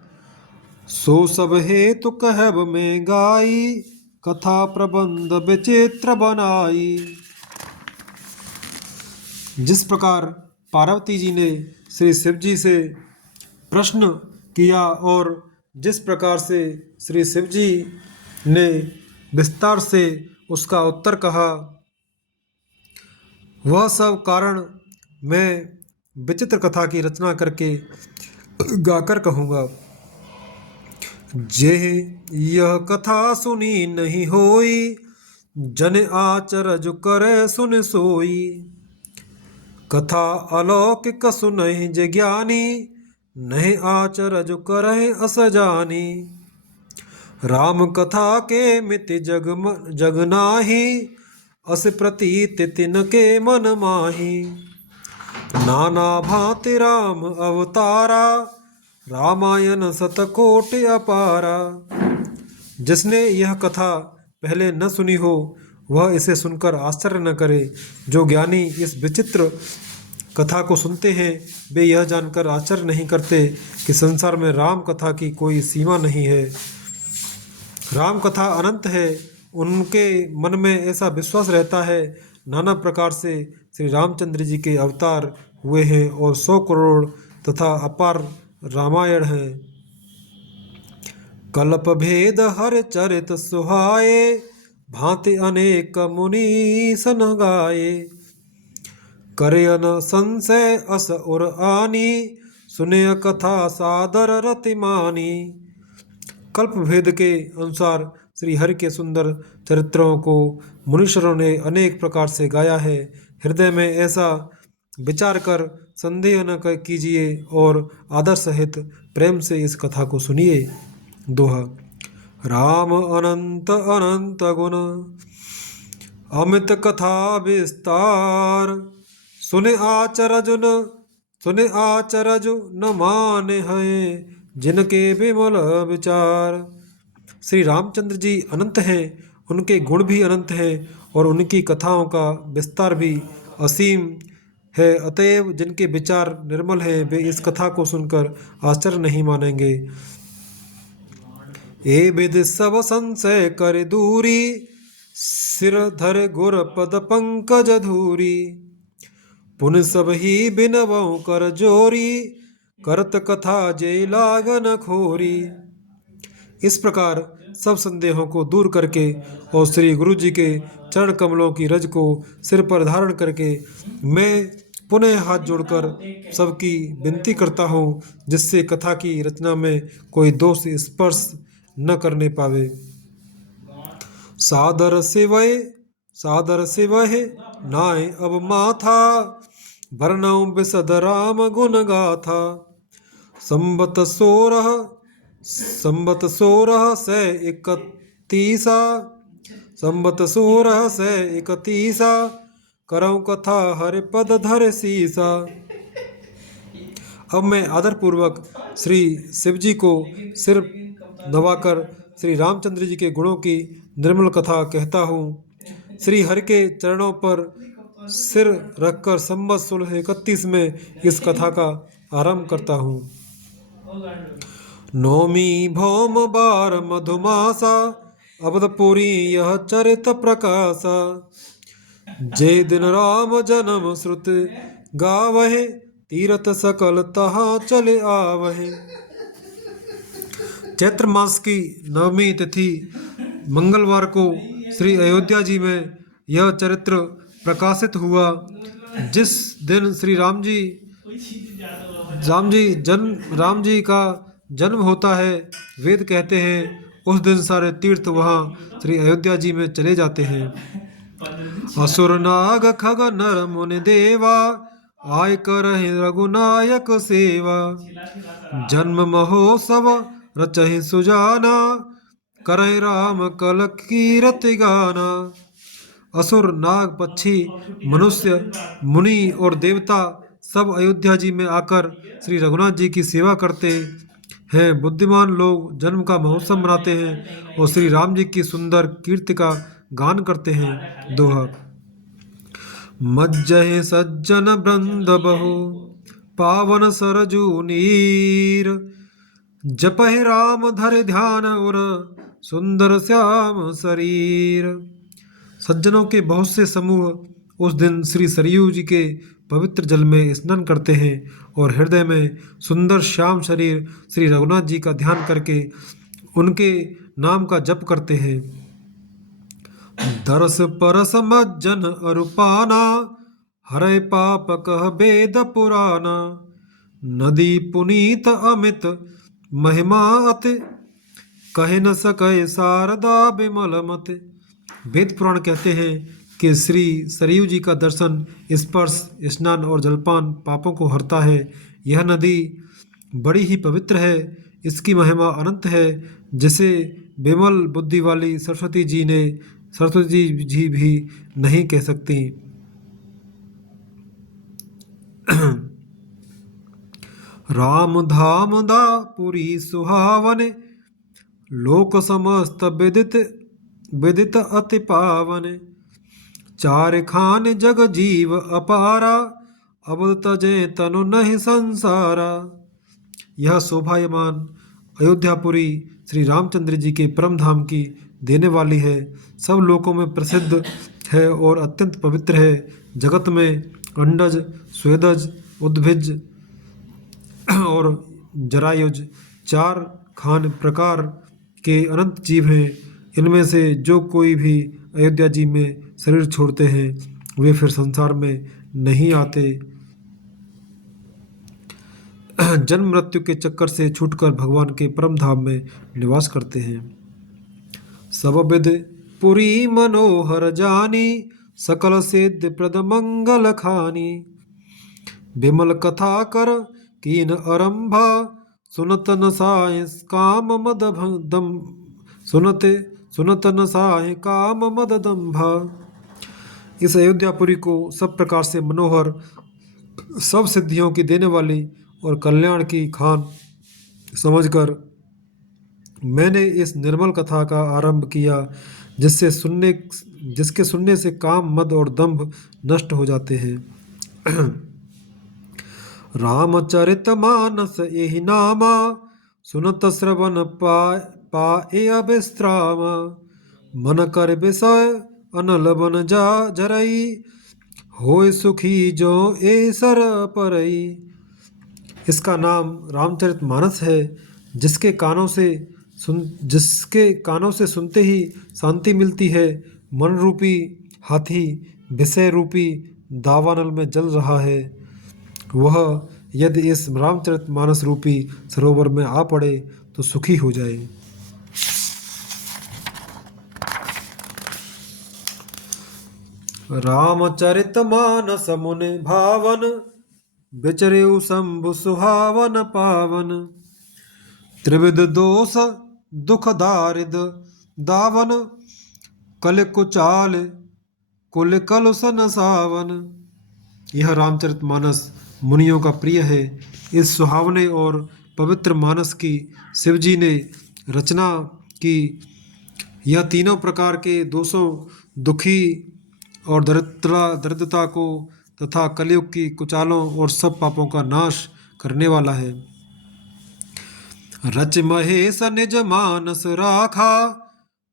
सो सब हेतु कहब में गाई, कथा प्रबंध विचित्र बनाई। जिस प्रकार पार्वती जी ने श्री शिव जी से प्रश्न किया और जिस प्रकार से श्री शिव जी ने विस्तार से उसका उत्तर कहा, वह सब कारण मैं विचित्र कथा की रचना करके गाकर कहूँगा। जे यह कथा सुनी नहीं होई, जन आचरज करे सुन सोई। कथा अलौकिक सुनहि जे ज्ञानी, नहीं आचरज करहि अस जानी। राम कथा के मिति जग नाही, अस प्रतीत तिनके मन माही। नाना भांति राम अवतारा, रामायण शतकोट अपारा। जिसने यह कथा पहले न सुनी हो वह इसे सुनकर आश्चर्य न करे। जो ज्ञानी इस विचित्र कथा को सुनते हैं वे यह जानकर आश्चर्य नहीं करते कि संसार में राम कथा की कोई सीमा नहीं है, राम कथा अनंत है। उनके मन में ऐसा विश्वास रहता है नाना प्रकार से श्री रामचंद्र जी के अवतार हुए हैं और 100 करोड़ तथा अपार रामायण है। कल्प भेद हर चरित सुहाए, भांति अनेक मुनि सन गाए। करयन संशय अस उर आनी, सुने कथा सादर रतिमानी। कल्प भेद के अनुसार श्री हरि के सुंदर चरित्रों को मुनीश्वरों ने अनेक प्रकार से गाया है। हृदय में ऐसा विचार कर संदेह न कीजिए और आदर सहित प्रेम से इस कथा को सुनिए। दोहा। राम अनंत अनंत गुण, अमित कथा विस्तार। सुने आचरज न माने हैं, जिनके विमल विचार। श्री रामचंद्र जी अनंत हैं, उनके गुण भी अनंत हैं और उनकी कथाओं का विस्तार भी असीम है। अतएव जिनके विचार निर्मल हैं वे इस कथा को सुनकर आश्चर्य नहीं मानेंगे। ए विद सब संशय कर दूरी, सिर धर गुर पद पंकज धूरी। पुन सब ही बिनवों कर जोरी, करत कथा जय लागन खोरी। इस प्रकार सब संदेहों को दूर करके और श्री गुरु जी के चरण कमलों की रज को सिर पर धारण करके मैं पुनः हाथ जोड़कर सबकी विनती करता हूँ जिससे कथा की रचना में कोई दोष स्पर्श न करने पावे। सादर से वह नाय अब माथा, भरनऊ बिसद राम गुण गाथा। संबत सोरह से 31 करऊँ कथा हरि पद धर सीसा। अब मैं आदरपूर्वक श्री शिव जी को सिर नवाकर श्री रामचंद्र जी के गुणों की निर्मल कथा कहता हूँ। श्री हरि के चरणों पर सिर रखकर संबत 1631 में इस कथा का आरंभ करता हूँ। नौमी भौम बार मधुमासा, अवधपुरी यह चरित प्रकाशा। जे दिन राम जन्म श्रुत गावहे, तीरथ सकल तहाँ चले आवहे। चैत्र मास की नवमी तिथि मंगलवार को श्री अयोध्या जी में यह चरित्र प्रकाशित हुआ। जिस दिन श्री राम जी का जन्म होता है, वेद कहते हैं उस दिन सारे तीर्थ वहाँ श्री अयोध्या जी में चले जाते हैं। असुर नाग खग नर मुनि देवा, आय करहि रघुनायक सेवा। जन्म महोत्सव रचहि सुजाना, करहि राम कल कीरति गाना। असुर, नाग, पक्षी, मनुष्य, मुनि और देवता सब अयोध्या जी में आकर श्री रघुनाथ जी की सेवा करते हैं। बुद्धिमान लोग जन्म का महोत्सव मनाते हैं और श्री राम जी की सुंदर कीर्ति का गान करते हैं। दोहा। मज्जहि सज्जन वृंद बहु पावन सरजू नीर, जपहि राम धरि ध्यान उर सुंदर श्याम शरीर। सज्जनों के बहुत से समूह उस दिन श्री सरयू जी के पवित्र जल में स्नान करते हैं और हृदय में सुंदर श्याम शरीर श्री रघुनाथ जी का ध्यान करके उनके नाम का जप करते हैं। दरस परस मज्जन अरुपाना, हरै पाप कह वेद पुराना, नदी पुनीत अमित महिमा अति, कह न सके शारदा विमल मत। वेद पुराण कहते हैं कि श्री सरयू जी का दर्शन, स्पर्श, स्नान और जलपान पापों को हरता है। यह नदी बड़ी ही पवित्र है, इसकी महिमा अनंत है, जिसे विमल बुद्धि वाली सरस्वती जी भी नहीं कह सकती। राम धाम दा पुरी सुहावन, लोक समस्त विदित अति पावन, चार खान जग जीव अपारा, अब तजे तनु नहीं संसारा। यह शोभायमान अयोध्यापुरी श्री रामचंद्र जी के परम धाम की देने वाली है, सब लोकों में प्रसिद्ध है और अत्यंत पवित्र है। जगत में अंडज, स्वेदज, उद्भिज और जरायुज चार खान प्रकार के अनंत जीव हैं। इनमें से जो कोई भी अयोध्या जी में शरीर छोड़ते हैं वे फिर संसार में नहीं आते, जन्म मृत्यु के चक्कर से छूटकर भगवान के परम धाम में निवास करते हैं। सब विद पुरी मनोहर जानी, सकल सिद्ध प्रद मंगल खानी, विमल कथा कर कीन आरंभा, सुनत न साय काम मद दम सुनत न साय काम मद दम्भा। इस अयोध्यापुरी को सब प्रकार से मनोहर, सब सिद्धियों की देने वाली और कल्याण की खान समझकर मैंने इस निर्मल कथा का आरंभ किया, जिसके सुनने से काम, मद और दंभ नष्ट हो जाते हैं। रामचरित मानस यही नामा, सुनत श्रवण पाए अविश्राम, मन कर विषय अनल बन जा जरई, होय सुखी जो ए सर परई। इसका नाम रामचरित मानस है, जिसके कानों से सुनते ही शांति मिलती है। मन रूपी हाथी विषय रूपी दावानल में जल रहा है, वह यदि इस रामचरित मानस रूपी सरोवर में आ पड़े तो सुखी हो जाए। रामचरित मानस मुनि भावन, विचरेउ शंभु सुहावन पावन, त्रिविध दोष दुख दारिद दावन, कल कुचाल कुल कलुष नसावन। यह रामचरित मानस मुनियों का प्रिय है। इस सुहावने और पवित्र मानस की शिवजी ने रचना की। यह तीनों प्रकार के दोषों, दुखी और दरिद्रता को तथा कलयुग की कुचालों और सब पापों का नाश करने वाला है। रच महेश निज मानस राखा,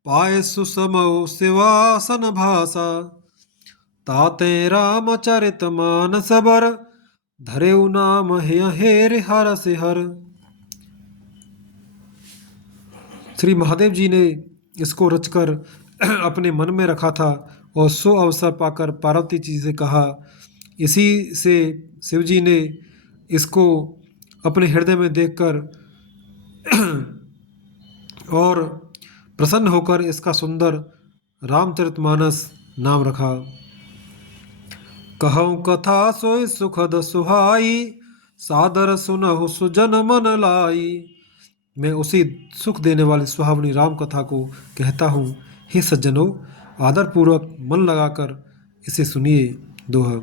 पाए सुसमौ शिवासन भाषा, ताते रामचरित मानस बर, धरेउ नाम हेर हर से हर। श्री महादेव जी ने इसको रचकर अपने मन में रखा था और सो अवसर पाकर पार्वती जी से कहा। इसी से शिवजी ने इसको अपने हृदय में देखकर और प्रसन्न होकर इसका सुंदर रामचरितमानस नाम रखा। कहूँ कथा सोई सुखद सुहाई, सादर सुनहु सुजन मन लाई। मैं उसी सुख देने वाली सुहावनी राम कथा को कहता हूँ। हे सज्जनों, आदरपूर्वक मन लगाकर इसे सुनिए। दोहा।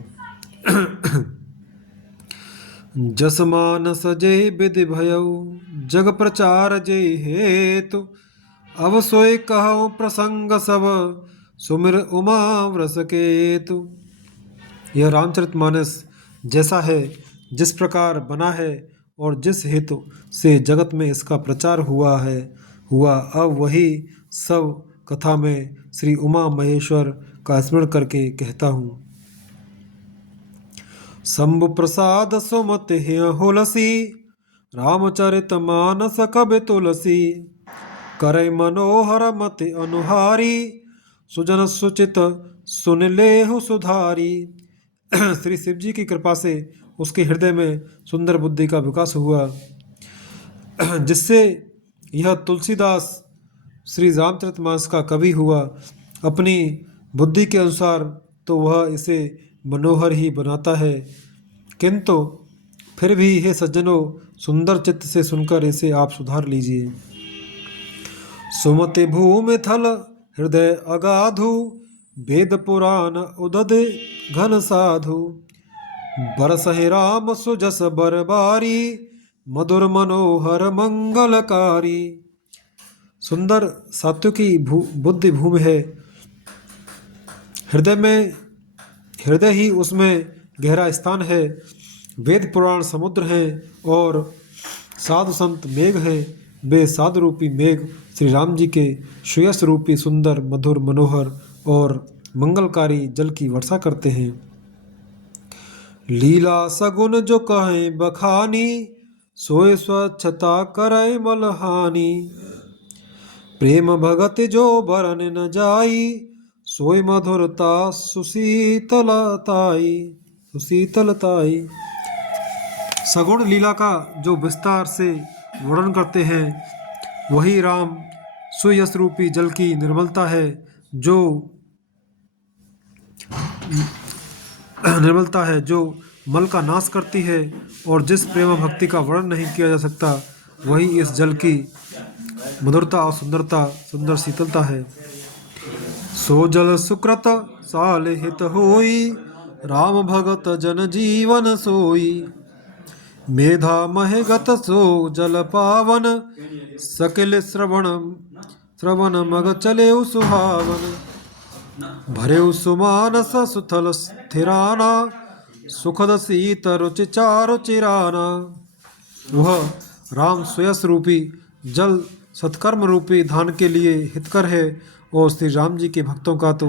जस मानस जय विधि भयउ जग प्रचार जय हेतु अब सोई कहूँ प्रसंग सब सुमिर उमा व्रस केतु। यह रामचरितमानस जैसा है, जिस प्रकार बना है और जिस हेतु से जगत में इसका प्रचार हुआ अब वही सब कथा में श्री उमा महेश्वर का स्मरण करके कहता हूँ। शंभु प्रसाद सुमति होलसी रामचरित मानस कबि तुलसी करय मनोहर मति अनुहारी सुजन सुचित सुन लेहु सुधारी। श्री शिव जी की कृपा से उसके हृदय में सुंदर बुद्धि का विकास हुआ, जिससे यह तुलसीदास श्री रामचरितमानस का कवि हुआ। अपनी बुद्धि के अनुसार तो वह इसे मनोहर ही बनाता है, किंतु फिर भी हे सज्जनों, सुंदर चित्त से सुनकर इसे आप सुधार लीजिए। सुमति भूमि थल हृदय अगाधु वेद पुराण उदध घन साधु बरसहि राम सुजस बरबारी मधुर मनोहर मंगलकारी। सुंदर सात्विकी बुद्धि भूमि है, हृदय ही उसमें गहरा स्थान है। वेद पुराण समुद्र हैं और साधु संत मेघ हैं। वे साधु रूपी मेघ श्री राम जी के सुयस रूपी सुंदर मधुर मनोहर और मंगलकारी जल की वर्षा करते हैं। लीला सगुन जो कहें बखानी सोए स्वच्छता करय मलहानी प्रेम भगत जो बरन न जाई सोई मधुरता सुशीतलताई। सगुण लीला का जो विस्तार से वर्णन करते हैं वही राम सुयस रूपी जल की निर्मलता है, जो मल का नाश करती है, और जिस प्रेम भक्ति का वर्णन नहीं किया जा सकता वही इस जल की मधुरता और सुंदर शीतलता है। सो जल सुकृत साल हित होई राम भगत जन जीवन सोई मेधा महेगत सो जल पावन सकल श्रवण मग चले सुहावन भरे सुमानस सुथल स्थिराना सुखद शीत रुचि चारु चिराना। वह राम सुयस रूपी जल सत्कर्म रूपी धान के लिए हितकर है और श्री राम जी के भक्तों का तो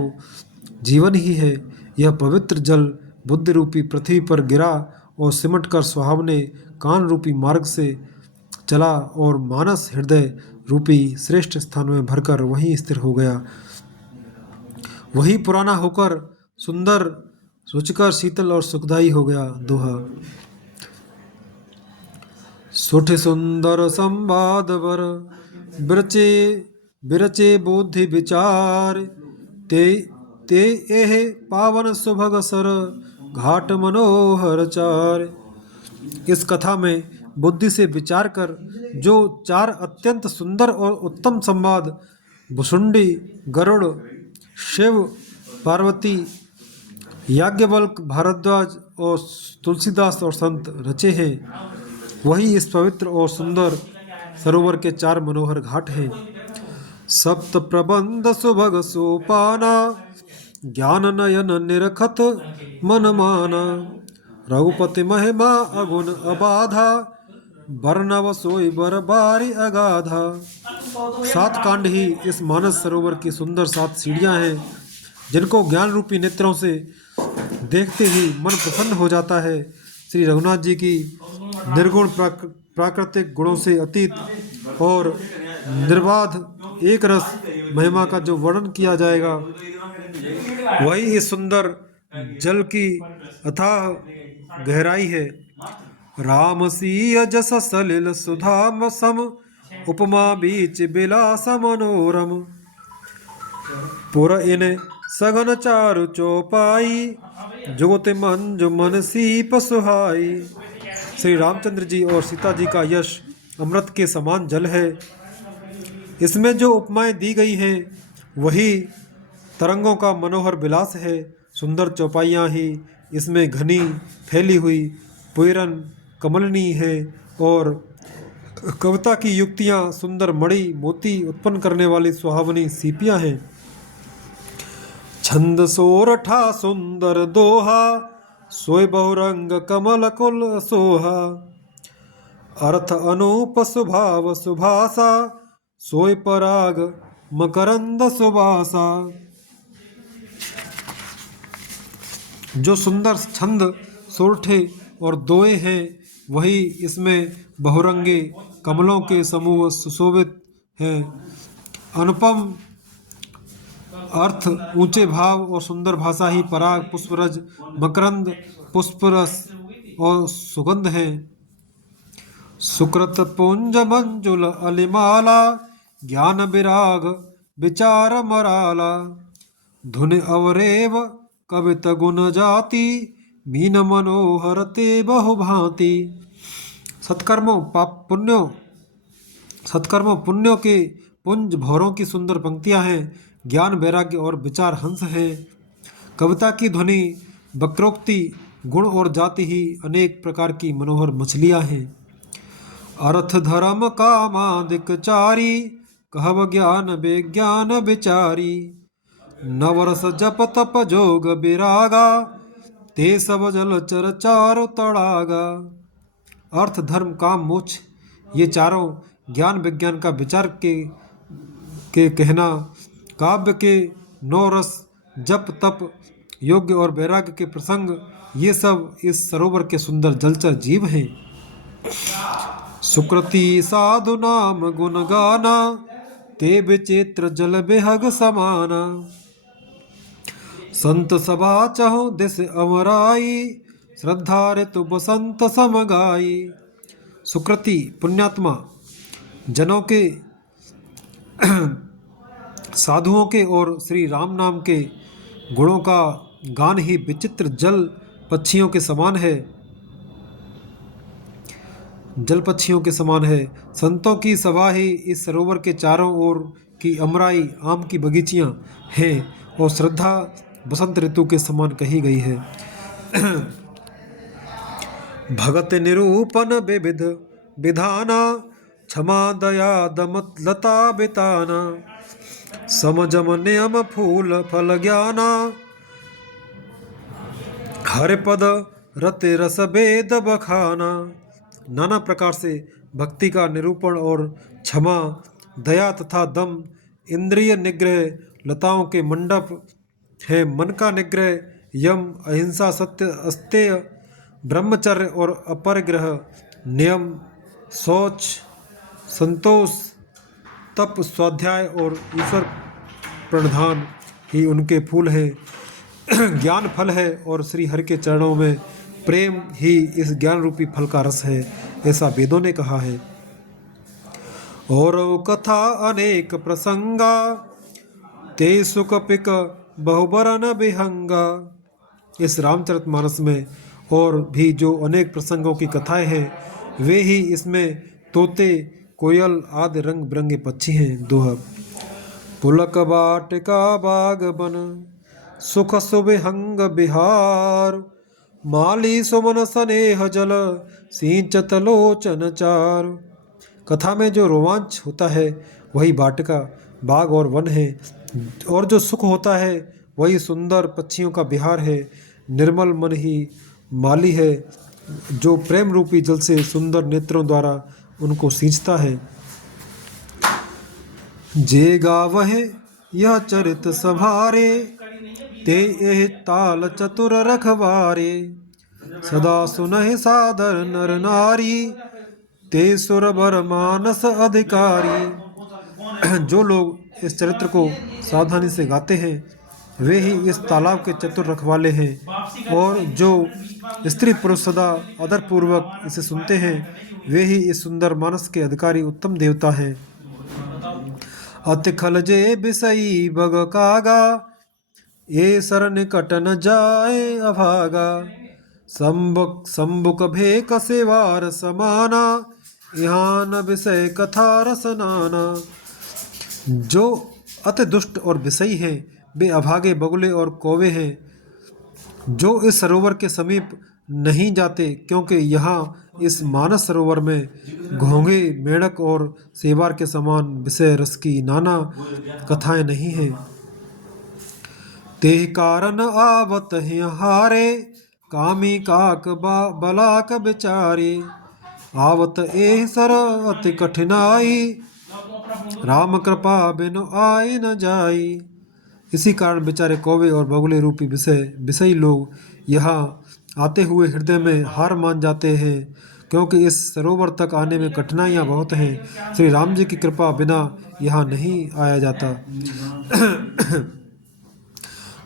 जीवन ही है। यह पवित्र जल बुद्धि रूपी पृथ्वी पर गिरा और सिमट कर सुहावने कान रूपी मार्ग से चला और मानस हृदय रूपी श्रेष्ठ स्थान में भरकर वहीं स्थिर हो गया। वही पुराना होकर सुंदर रुचिकर शीतल और सुखदायी हो गया। दोहा। सुठ सुंदर संवाद वर बिरचे बुद्धि विचार ते एह पावन सुभग सर घाट मनोहर चार। इस कथा में बुद्धि से विचार कर जो चार अत्यंत सुंदर और उत्तम संवाद भुसुंडी गरुड़ शिव पार्वती याज्ञवल्क भारद्वाज और तुलसीदास और संत रचे हैं, वही इस पवित्र और सुंदर सरोवर के चार मनोहर घाट हैं। सप्त प्रबंध सुभग सोपाना ज्ञान नयन निरखत मन माना रघुपति महिमा अगुण अबाधा बरनव सोई बर बारी अगाधा। 7 कांड ही इस मानस सरोवर की सुंदर 7 सीढ़ियां हैं, जिनको ज्ञान रूपी नेत्रों से देखते ही मन प्रसन्न हो जाता है। श्री रघुनाथ जी की निर्गुण प्राकृतिक गुणों से अतीत और निर्बाध एक रस महिमा का जो वर्णन किया जाएगा वही इस सुंदर जल की अथाह गहराई है। राम सीय जस सलिल सुधाम सम उपमा बीच बिलास मनोरम पुर इन सघन चारु चौपाई जुगत मंजु मन सीप सुहाई। श्री रामचंद्र जी और सीता जी का यश अमृत के समान जल है। इसमें जो उपमाएं दी गई हैं वही तरंगों का मनोहर विलास है। सुंदर चौपाइयाँ ही इसमें घनी फैली हुई पुरन कमलनी है और कविता की युक्तियाँ सुंदर मणि मोती उत्पन्न करने वाली सुहावनी सीपियाँ हैं। छंद सोरठा सुंदर दोहा, सोय बहुरंग कमल कुल सोहा। अर्थ अनूप सुभाव सुभाषा, सोय पराग मकरंद सुबासा। जो सुंदर छंद सोरठे और दोए हैं वही इसमें बहुरंगे कमलों के समूह सुशोभित हैं। अनुपम अर्थ, ऊंचे भाव और सुंदर भाषा ही पराग पुष्परज मकरंद पुष्परस और सुगंध है। सुकृत पुंज मंजुल अलिमाला, ज्ञान विराग विचार मराला। धुन अवरेव कवित गुण जाति, मीन मनोहर ते बहुभांति। सत्कर्मों पुण्यों के पुंज भौरों की सुंदर पंक्तियां हैं। ज्ञान वैराग्य और विचार हंस है। कविता की ध्वनि वक्रोक्ति गुण और जाति ही अनेक प्रकार की मनोहर मछलियां हैं। अर्थ धर्म कामादिक चारी, कहव ज्ञान विज्ञान विचारी। नवरस जप तप जोग विरागा, ते सब जल चर चारु तड़ागा। अर्थ धर्म काम मोक्ष ये चारों ज्ञान विज्ञान का विचार के कहना, काव्य के नौ रस जप तप योग्य और वैराग्य के प्रसंग, ये सब इस सरोवर के सुंदर जलचर जीव हैं। सुकृति साधु नाम गुण गाना, ते विचित्र जल बेहग समाना। संत सभा चहु दिस अमराई, श्रद्धा ऋतु बसंत समगाई। सुकृति पुण्यात्मा जनों के, साधुओं के और श्री राम नाम के गुणों का गान ही विचित्र जल पक्षियों के समान है। जल पक्षियों के समान है। संतों की सभा ही इस सरोवर के चारों ओर की अमराई आम की बगीचियां हैं और श्रद्धा बसंत ऋतु के समान कही गई है। भगत निरूपण विविध विधाना, क्षमा दया दमत लता बिताना। समजम नियम फूल फल ज्ञाना, हर पद रते रस वेद बखाना। नाना प्रकार से भक्ति का निरूपण और क्षमा दया तथा दम इंद्रिय निग्रह लताओं के मंडप है। मन का निग्रह यम अहिंसा सत्य अस्तेय ब्रह्मचर्य और अपरिग्रह नियम शौच संतोष तप स्वाध्याय और ईश्वर प्रणिधान ही उनके फूल हैं। ज्ञान फल है और श्री हरि के चरणों में प्रेम ही इस ज्ञान रूपी फल का रस है, ऐसा वेदों ने कहा है। और कथा अनेक प्रसंगा, ते सुख पिक बहुबरन विहंगा। इस रामचरितमानस में और भी जो अनेक प्रसंगों की कथाएं हैं वे ही इसमें तोते कोयल आदि रंग बिरंगे पक्षी हैं। दोहा। पुलक बाटिका बाग बन, सुख सुविहंग बिहार। माली सुमन स्नेह जल, सिंचत लोचन चार। कथा में जो रोमांच होता है वही वाटिका बाग और वन है, और जो सुख होता है वही सुंदर पक्षियों का बिहार है। निर्मल मन ही माली है जो प्रेम रूपी जल से सुंदर नेत्रों द्वारा उनको सींचता है। जे गावहे यह चरित सभारे, ते एह ताल चतुर रखवारे। सदा सुनहि सादर नर नारी, ते सुरबर मानस अधिकारी। जो लोग इस चरित्र को सावधानी से गाते हैं वे ही इस तालाब के चतुर रखवाले हैं, और जो स्त्री पुरुष सदा आदरपूर्वक इसे सुनते हैं वे ही इस सुंदर मानस के अधिकारी उत्तम देवता हैं। अति खल जे बिसई बग कागा, ये सर निकट न जाए अभागा। संबुक भेक सेवार समाना, यहाँ न विषय कथा रसनाना। जो अति दुष्ट और विषयी हैं वे अभागे बगुले और कौवे हैं जो इस सरोवर के समीप नहीं जाते, क्योंकि यहाँ इस मानस सरोवर में घोंघे, मेंढक और सेवार के समान विषय रस की नाना कथाएं नहीं हैं। ते कारण आवत हैं हारे, कामी काक बलाक बेचारे, आवत ए सर अति कठिनाई, राम कृपा बिनु आए न जाई। इसी कारण बेचारे कौवे और बगुले रूपी विषयी लोग यहाँ आते हुए हृदय में हार मान जाते हैं, क्योंकि इस सरोवर तक आने में कठिनाइयाँ बहुत हैं। श्री राम जी की कृपा बिना यहाँ नहीं आया जाता।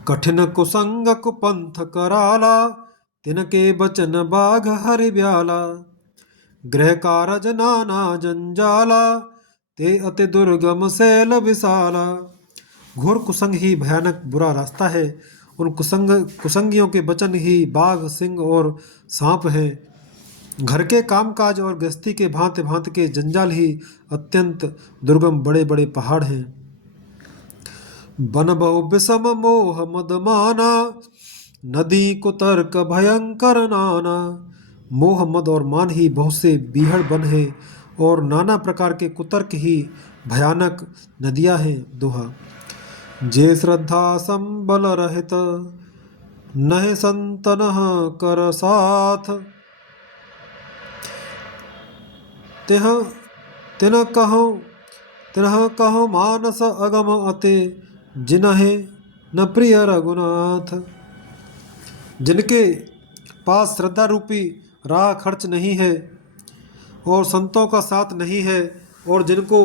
कठिन कुसंग कुपंथ कराला, तिनके बचन बाघ हरि ब्याला, गृह कारज नाना जंजाला, ते अति दुर्गम शैल विशाला। घोर कुसंग ही भयानक बुरा रास्ता है। उन कुसंगियों के वचन ही बाघ, सिंह और सांप हैं। घर के कामकाज और गृहस्थी के भांति भांति के जंजाल ही अत्यंत दुर्गम बड़े बड़े पहाड़ हैं। बन बहु विषम मोह मदमाना, नदी कुतर्क भयंकर नाना। मोह मद और मान ही बहुत से बीहड़ बन है और नाना प्रकार के कुतर्क ही भयानक नदियां हैं। दोहा। जे श्रद्धा संबल रहित, नह संतन कर साथ, तिह तिन कहो मानस अगम अते, जिन्हें न प्रिय रघुनाथ। जिनके पास श्रद्धा रूपी राह खर्च नहीं है और संतों का साथ नहीं है, और जिनको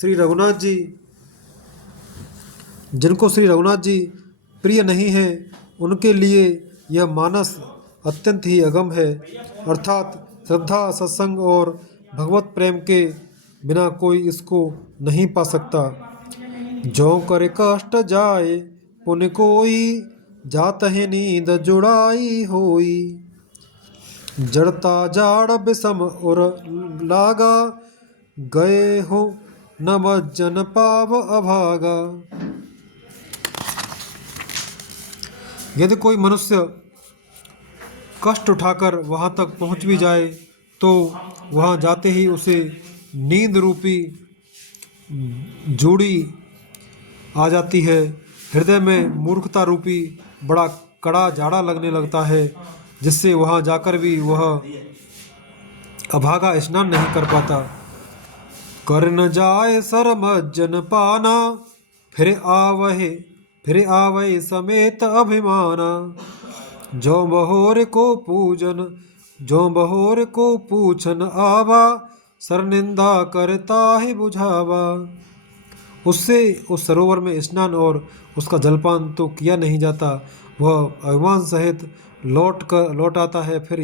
श्री रघुनाथ जी प्रिय नहीं है, उनके लिए यह मानस अत्यंत ही अगम है। अर्थात श्रद्धा, सत्संग और भगवत प्रेम के बिना कोई इसको नहीं पा सकता। जो करे कष्ट जाए पुण्य कोई, जात है नींद जुड़ाई होई। जड़ता जाड़ बिसम और लागा, गए हो न मज्जन पाव अभागा। यदि कोई मनुष्य कष्ट उठाकर वहाँ तक पहुँच भी जाए तो वहाँ जाते ही उसे नींद रूपी जूड़ी आ जाती है। हृदय में मूर्खता रूपी बड़ा कड़ा जाड़ा लगने लगता है, जिससे वहाँ जाकर भी वह अभागा स्नान नहीं कर पाता। कर न जाए सरमज्जन पाना, फिर आवहे समेत अभिमाना। जो बहोर को पूछन आवा, सर निंदा करता ही बुझावा। उससे उस सरोवर में स्नान और उसका जलपान तो किया नहीं जाता, वह अभिमान सहित लौट आता है। फिर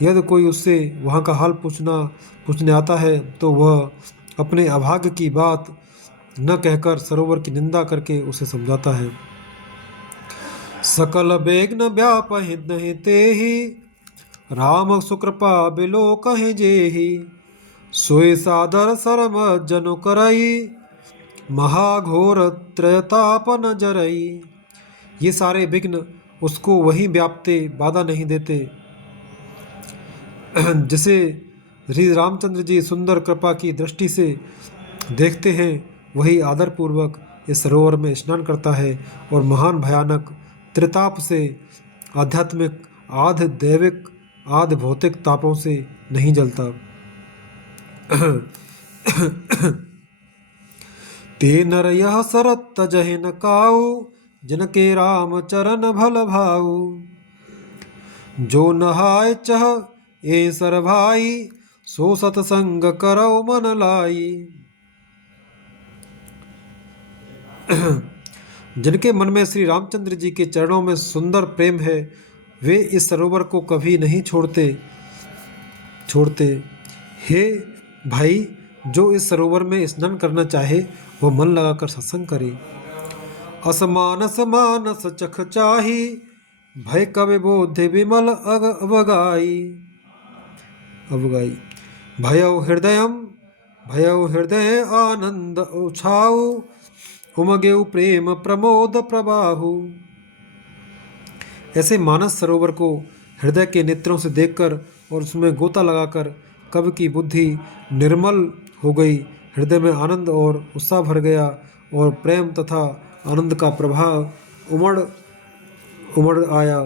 यदि कोई उससे वहाँ का हाल पूछने आता है तो वह अपने अभाग्य की बात न कहकर सरोवर की निंदा करके उसे समझाता है। सकल बेग्न व्यापहि नहीं तेहि, राम सुकृपा बिलो कहे जेहि। सोए सादर सरम जनु करई, महाघोर त्रयताप न जरई। ये सारे विघ्न उसको वहीं व्यापते बाधा नहीं देते। जिसे श्री रामचंद्र जी सुंदर कृपा की दृष्टि से देखते हैं, वही आदरपूर्वक इस सरोवर में स्नान करता है और महान भयानक त्रिताप से, आध्यात्मिक, आधि दैविक, आधि भौतिक तापों से नहीं जलता। ते नर यह सरत तजहि न काऊ, जिनके राम चरण भल भाऊ। जो नहाय चह ए सर भाई, सो सतसंग करौ मन लाई। जिनके मन में श्री रामचंद्र जी के चरणों में सुंदर प्रेम है, वे इस सरोवर को कभी नहीं छोड़ते। हे भाई, जो इस सरोवर में स्नान करना चाहे वह मन लगाकर सत्संग करे। असमानस मानस चख चाही, भय कवि बोधि विमल अवगाई। भयउ हृदय आनंद उछाऊ, उमगेउ प्रेम प्रमोद प्रबाहु। ऐसे मानस सरोवर को हृदय के नेत्रों से देखकर और उसमें गोता लगाकर कवि की बुद्धि निर्मल हो गई, हृदय में आनंद और उत्साह भर गया और प्रेम तथा आनंद का प्रवाह उमड़ उमड़ आया।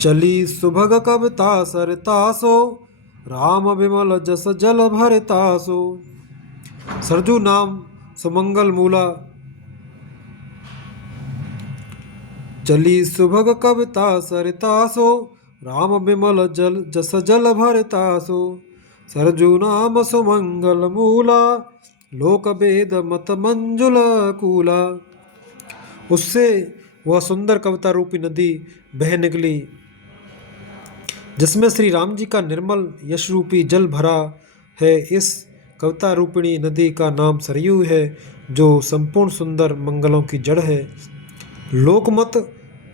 चली सुभग कविता सरितासो, राम विमल जस जल भरितासो। सरजू नाम सुमंगल मूला, चली सुभग कविता सरितासो, राम विमल जल जस जल भरितासो। सरजू नाम सुमंगल मूला, लोक वेद मत मंजुल कूला। उससे वह सुंदर कविता रूपी नदी बह निकली, जिसमें श्री राम जी का निर्मल यश रूपी जल भरा है। इस कविता रूपिणी नदी का नाम सरयू है, जो संपूर्ण सुंदर मंगलों की जड़ है। लोकमत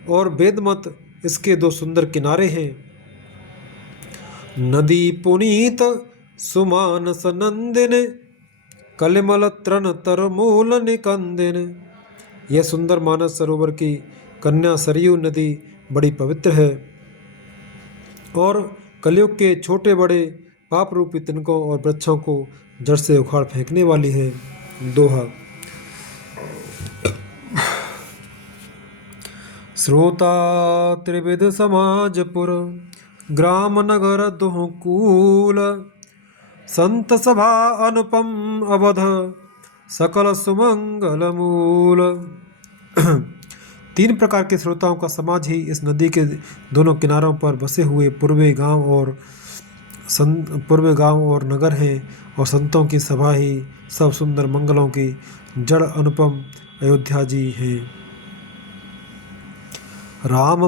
और वेदमत इसके दो सुंदर किनारे हैं। नदी पुनीत सुमानस नंदिन, कलिमल तृण तर मूल निकंदिन। यह सुंदर मानस सरोवर की कन्या सरयू नदी बड़ी पवित्र है और कलयुग के छोटे बड़े पाप रूपी तिनकों और वृक्षों को जड़ से उखाड़ फेंकने वाली है। दोहा। श्रोता त्रिविध समाजपुर, ग्राम नगर दुह कूल। संत सभा अनुपम अवध, सकल सुमंगल मूल। तीन प्रकार के श्रोताओं का समाज ही इस नदी के दोनों किनारों पर बसे हुए पूर्वे गांव और नगर हैं, और संतों की सभा ही सब सुंदर मंगलों की जड़ अनुपम अयोध्या जी हैं। राम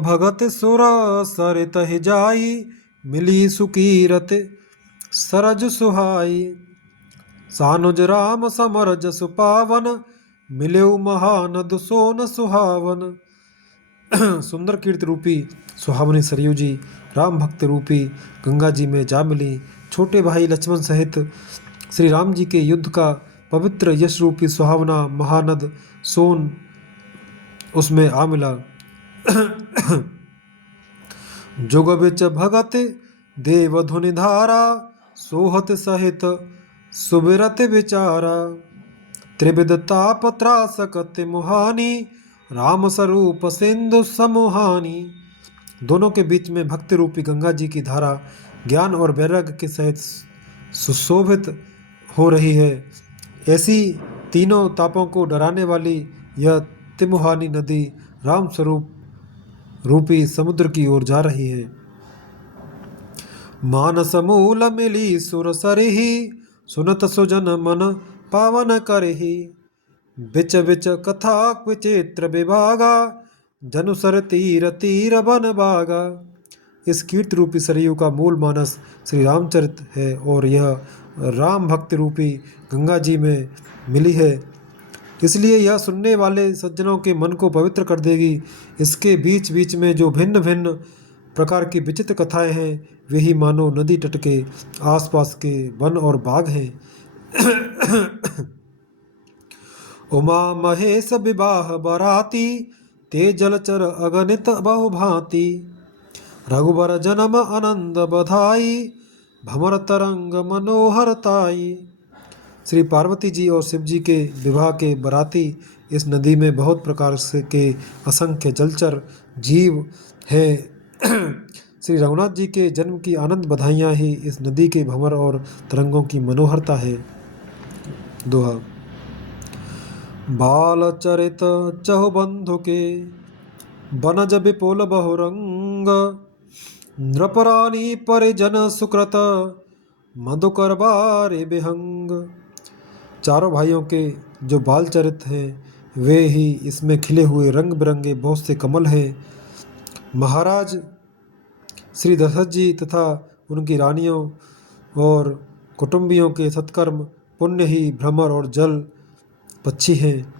भगत सुर सरित ही जाई, मिली सुकीरत सरज सुहाई। सानुज राम समर जसु पावन, मिलेउ महानद सोन सुहावन। सुंदर कीर्ति रूपी सुहावनी सरयू जी राम भक्त रूपी गंगा जी में जा मिली। छोटे भाई लक्ष्मण सहित श्री राम जी के युद्ध का पवित्र यश रूपी सुहावना महानद सोन उसमें आ मिला। जुग बिच भगत देव धुनि धारा, सोहत सहित सुबिरत विचारा। त्रिविध ताप त्रासकत मुहानी, राम स्वरूप सिंधु समुहानी। दोनों के बीच में भक्ति रूपी गंगा जी की धारा ज्ञान और वैराग्य के सहित सुशोभित हो रही है। ऐसी तीनों तापों को डराने वाली यह तिमुहानी नदी राम स्वरूप रूपी समुद्र की ओर जा रही है। मानस मूल मिली सुर सरही, सुनत सुजन मन पावन करही। बिच बिच कथा विचित्र विभागा, जनुसर तीर तीर बन बागा। इस कीर्ति रूपी सरयू का मूल मानस श्री रामचरित है और यह राम भक्ति रूपी गंगा जी में मिली है, इसलिए यह सुनने वाले सज्जनों के मन को पवित्र कर देगी। इसके बीच बीच में जो भिन्न भिन्न प्रकार की विचित्र कथाएं हैं, वे ही मानो नदी तट के आसपास के वन और बाग हैं। उमा महेश विवाह बराती, ते जलचर अगणित बहुभांति। रघुबर जन्म आनंद बधाई, भमर तरंग मनोहरताई। श्री पार्वती जी और शिव जी के विवाह के बराती इस नदी में बहुत प्रकार से के असंख्य जलचर जीव हैं। श्री रघुनाथ जी के जन्म की आनंद बधाइयाँ ही इस नदी के भंवर और तरंगों की मनोहरता है। दोहा। बाल चरित चहु बंधु के, बनज विपुल बहुरंग। नृपरानी परिजन सुकृत, मधुकर बारे विहंग। चारों भाइयों के जो बाल चरित हैं, वे ही इसमें खिले हुए रंग बिरंगे बहुत से कमल हैं। महाराज श्री दशरथ जी तथा उनकी रानियों और कुटुंबियों के सत्कर्म पुण्य ही भ्रमर और जल पक्षी हैं।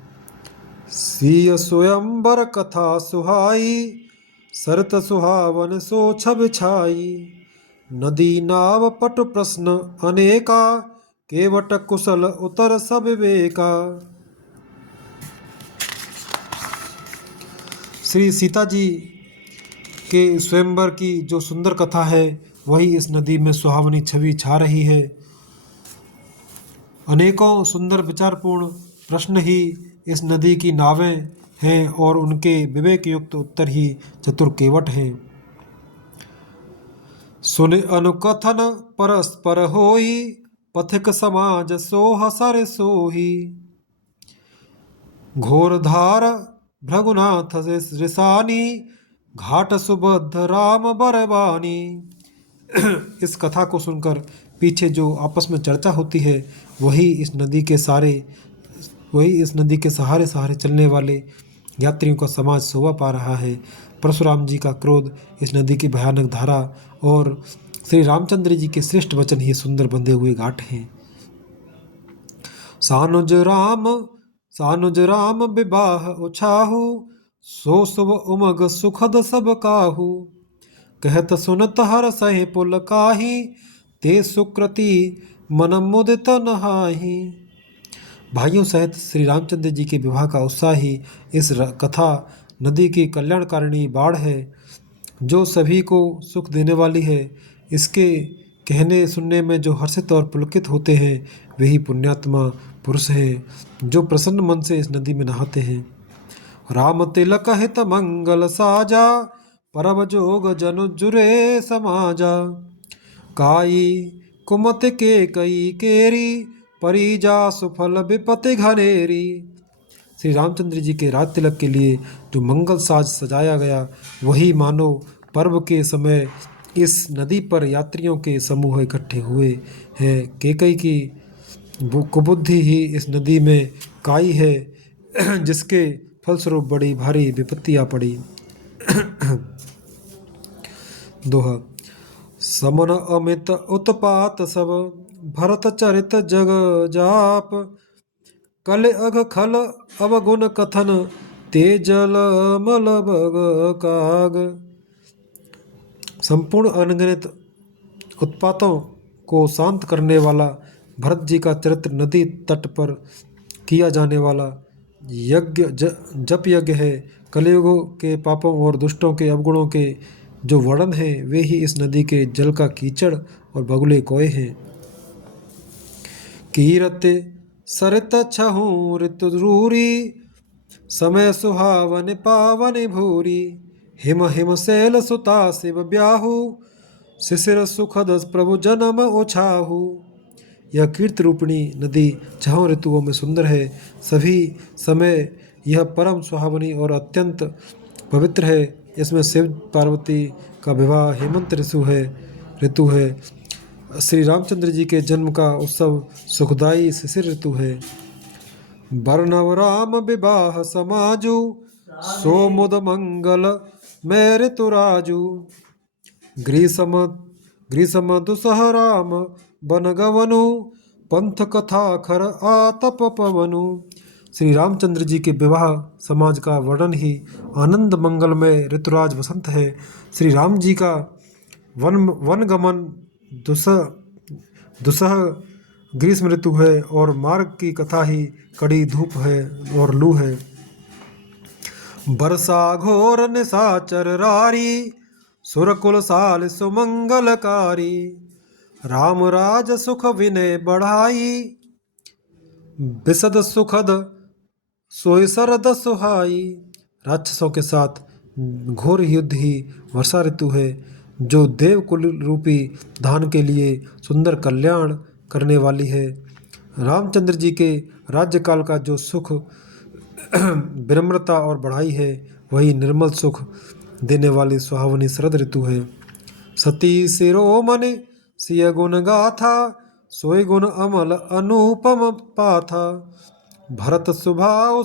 सीय स्वयंवर कथा सुहाई, सरत सुहावन सो छब छाई। नदी नाव पट प्रश्न अनेका, केवट कुशल उतर सब विवेका। श्री सीता जी के स्वयंवर की जो सुंदर कथा है वही इस नदी में सुहावनी छवि छा रही है। अनेकों सुंदर विचारपूर्ण प्रश्न ही इस नदी की नावें हैं और उनके विवेक युक्त उत्तर ही चतुर केवट हैं। सुन अनुकथन परस्पर होई, पथिक समाज सोह सर सोही। घोरधार भृगुनाथ रिसानी, घाट सुबद्ध राम बरबानी। इस कथा को सुनकर पीछे जो आपस में चर्चा होती है वही इस नदी के सहारे सहारे चलने वाले यात्रियों का समाज शोभा पा रहा है। परशुराम जी का क्रोध, इस नदी की भयानक धारा और श्री रामचंद्र जी के श्रेष्ठ वचन ही सुंदर बंधे हुए घाट हैं। सानुज राम विवाह उछाहु, सो शुभ उमग सुखद सब काहू। कहत सुनत हर सहे पुल काही, ते सुकृति मन मुदित नहाही। भाइयों सहित श्री रामचंद्र जी के विवाह का उत्साह ही इस कथा नदी की कल्याणकारिणी बाढ़ है जो सभी को सुख देने वाली है। इसके कहने सुनने में जो हर्षित और पुलकित होते हैं वही पुण्यात्मा पुरुष हैं जो प्रसन्न मन से इस नदी में नहाते हैं। राम तिलक हित मंगल साजा, परब जोग जनु जुरे समाजा। काई कुमत के कई केरी, परिजा सुफल विपति घनेरी। श्री रामचंद्र जी के राज तिलक के लिए जो मंगल साज सजाया गया वही मानो पर्व के समय इस नदी पर यात्रियों के समूह इकट्ठे हुए हैं। केकई की कुबुद्धि ही इस नदी में काई है जिसके फलस्वरूप बड़ी भारी विपत्तियाँ पड़ी। दोहा। समन अमित उत्पात सब, भरत चरित जग जाप। कल अघ खल अवगुण कथन, तेजल मल बग काग। संपूर्ण अनगिनत उत्पातों को शांत करने वाला भरत जी का चरित्र नदी तट पर किया जाने वाला जप यज्ञ है। कलयुग के पापों और दुष्टों के अवगुणों के जो वर्णन हैं वे ही इस नदी के जल का कीचड़ और बगुले कोय हैं। कीरत सरित छहु ऋतुरूरी, समय सुहावन पावन भूरी। हिम हिम शैल सुता शिव ब्याहु, शिशिर सुखद प्रभु जन्म ओछाहु। यह कीर्त रूपिणी नदी छहों ऋतुओं में सुंदर है। सभी समय यह परम सुहावनी और अत्यंत पवित्र है। इसमें शिव पार्वती का विवाह हेमंत ऋतु है। श्री रामचंद्र जी के जन्म का उत्सव सुखदायी शिशिर ऋतु है। बरनव राम विवाह समाजु, सो मुद मंगल मैं ऋतुराजु। ग्रीसम दुसह राम बन गवनु, पंथ कथा खर आतप पवनु। श्री रामचंद्र जी के विवाह समाज का वर्णन ही आनंद मंगल में ऋतुराज वसंत है। श्री राम जी का वनगमन दुसह ग्रीष्म ऋतु है और मार्ग की कथा ही कड़ी धूप है और लू है। बरसा घोर निशाचर रारी, सुरकुल साल सुमंगलकारी। राम राज सुख विनय बढ़ाई, बिसद सुखद सोई सरद सुहाई। राक्षसों के साथ घोर युद्ध ही वर्षा ऋतु है जो देवकुल रूपी धान के लिए सुंदर कल्याण करने वाली है। रामचंद्र जी के राज्यकाल का जो सुख विनम्रता और बढ़ाई है वही निर्मल सुख देने वाली सुहावनी शरद ऋतु है। सती शिरोमणि सिय गुण गाथा, सोई गुण अमल अनुपम पाथा। भरत स्वभाव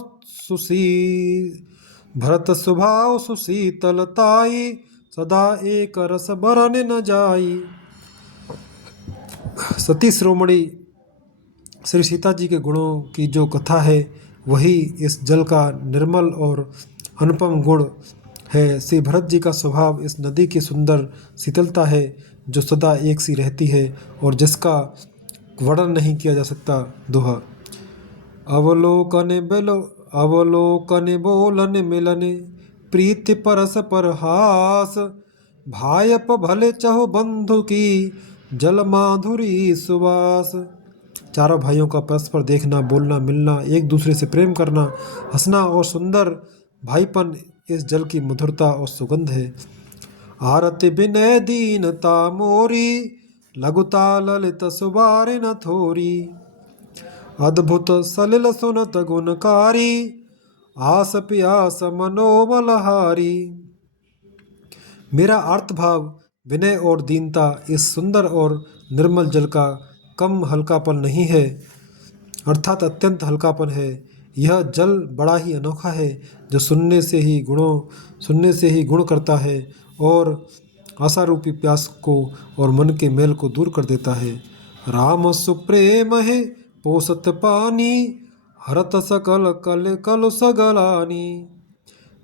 सुशीतलताई, सदा एक रस बरन न जाई। सती शिरोमणि श्री सीता जी के गुणों की जो कथा है वही इस जल का निर्मल और अनुपम गुण है। श्री भरत जी का स्वभाव इस नदी की सुंदर शीतलता है जो सदा एक सी रहती है और जिसका वर्णन नहीं किया जा सकता। दोहा। अवलोकन बोलन मिलन, प्रीति परस पर हास, भायप भले चहो बंधु की, जल माधुरी सुवास। चारों भाइयों का परस्पर देखना, बोलना, मिलना, एक दूसरे से प्रेम करना, हंसना और सुंदर भाईपन इस जल की मधुरता और सुगंध है। आरति विनय दीनता मोरी, लघुता ललित सुबारे न थोरी, अद्भुत सलिल सुनत गुणकारी, आस पियास मनोबलहारी। मेरा अर्थभाव विनय और दीनता इस सुंदर और निर्मल जल का कम हल्कापन नहीं है, अर्थात अत्यंत हल्कापन है। यह जल बड़ा ही अनोखा है, जो सुनने से ही गुण करता है और आशारूपी प्यास को और मन के मैल को दूर कर देता है। राम सुप्रेम है पोषत पानी, हरत सकल कल कल सगलानी,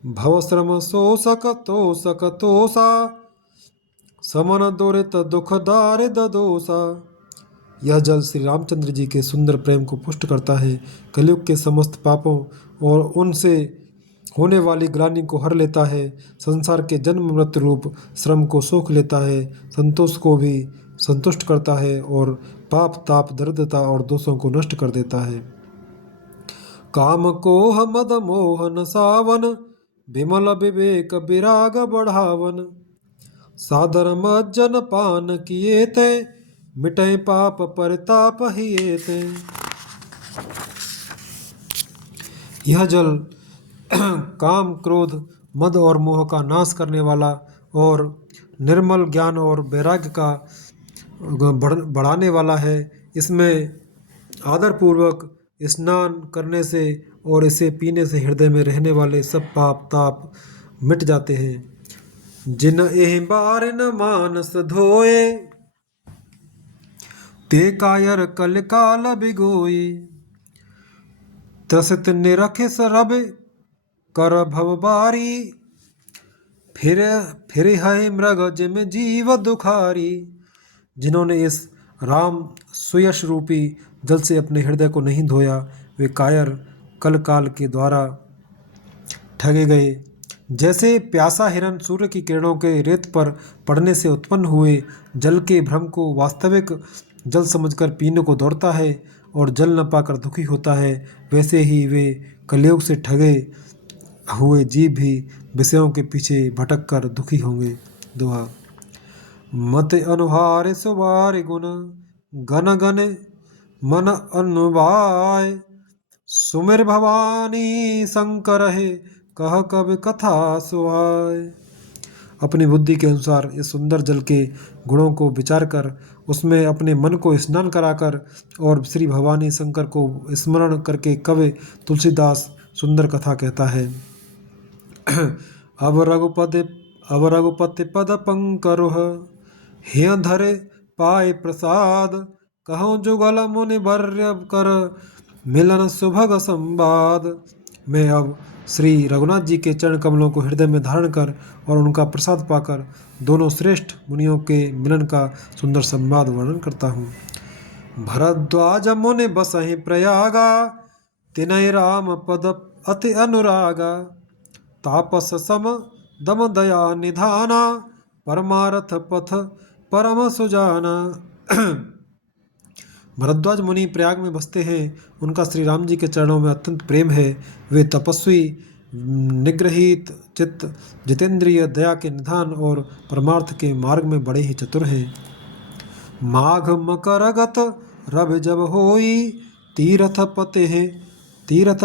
भव श्रम शोषक तोषक तोषा, समन दुरित दुख दारिद दोषा। यह जल श्री रामचंद्र जी के सुंदर प्रेम को पुष्ट करता है, कलयुग के समस्त पापों और उनसे होने वाली ग्लानि को हर लेता है, संसार के जन्म मृत्यु रूप श्रम को सोख लेता है, संतोष को भी संतुष्ट करता है और पाप ताप दरिद्रता और दोषों को नष्ट कर देता है। काम कोह मद मोहन सावन, विमल विवेक विराग बढ़ावन, सादर मज्जन पान किए ते, मिटै पाप परिताप हिए ते। यह जल काम क्रोध मद और मोह का नाश करने वाला और निर्मल ज्ञान और वैराग्य का बढ़ाने वाला है। इसमें आदरपूर्वक स्नान करने से और इसे पीने से हृदय में रहने वाले सब पाप ताप मिट जाते हैं। जिन एहि बार न मानस धोए, ते कायर कल काल बिगोए, त्रसित निरखे सरब कर भव बारी, फिर है मृग जिम जीव दुखारी। जिन्होंने इस राम सुयश रूपी जल से अपने हृदय को नहीं धोया, वे कायर कल काल के द्वारा ठगे गए। जैसे प्यासा हिरन सूर्य की किरणों के रेत पर पड़ने से उत्पन्न हुए जल के भ्रम को वास्तविक जल समझकर पीने को दौड़ता है और जल न पाकर दुखी होता है, वैसे ही वे कलयुग से ठगे हुए जीव भी विषयों के पीछे भटक कर दुखी होंगे। दोहा। मत अनुहार सुवार गुण, गन गन मन अनुबाय, सुमिर भवानी शंकर है, कह कब कथा सुहाय। अपनी बुद्धि के अनुसार इस सुंदर जल के गुणों को विचार कर उसमें अपने मन को स्नान कराकर और श्री भवानी शंकर को स्मरण करके कवि तुलसीदास सुंदर कथा कहता है। अब रघुपति पद पंकरुह, हिय धरे पाए प्रसाद, कहूँ जुगल मुनि वर्य कर, मिलन सुभग संवाद। मैं अब श्री रघुनाथ जी के चरण कमलों को हृदय में धारण कर और उनका प्रसाद पाकर दोनों श्रेष्ठ मुनियों के मिलन का सुंदर संवाद वर्णन करता हूँ। भरद्वाज मुनि बसहि प्रयागा, तिनय राम पद अति अनुरागा, तापस सम दम दया निधाना, परमारथ पथ परम सुजाना। भरद्वाज मुनि प्रयाग में बसते हैं, उनका श्री राम जी के चरणों में अत्यंत प्रेम है। वे तपस्वी, निग्रहित चित्त, जितेंद्रिय, दया के निधान और परमार्थ के मार्ग में बड़े ही चतुर हैं। माघ मकरगत रवि जब होई, तीरथ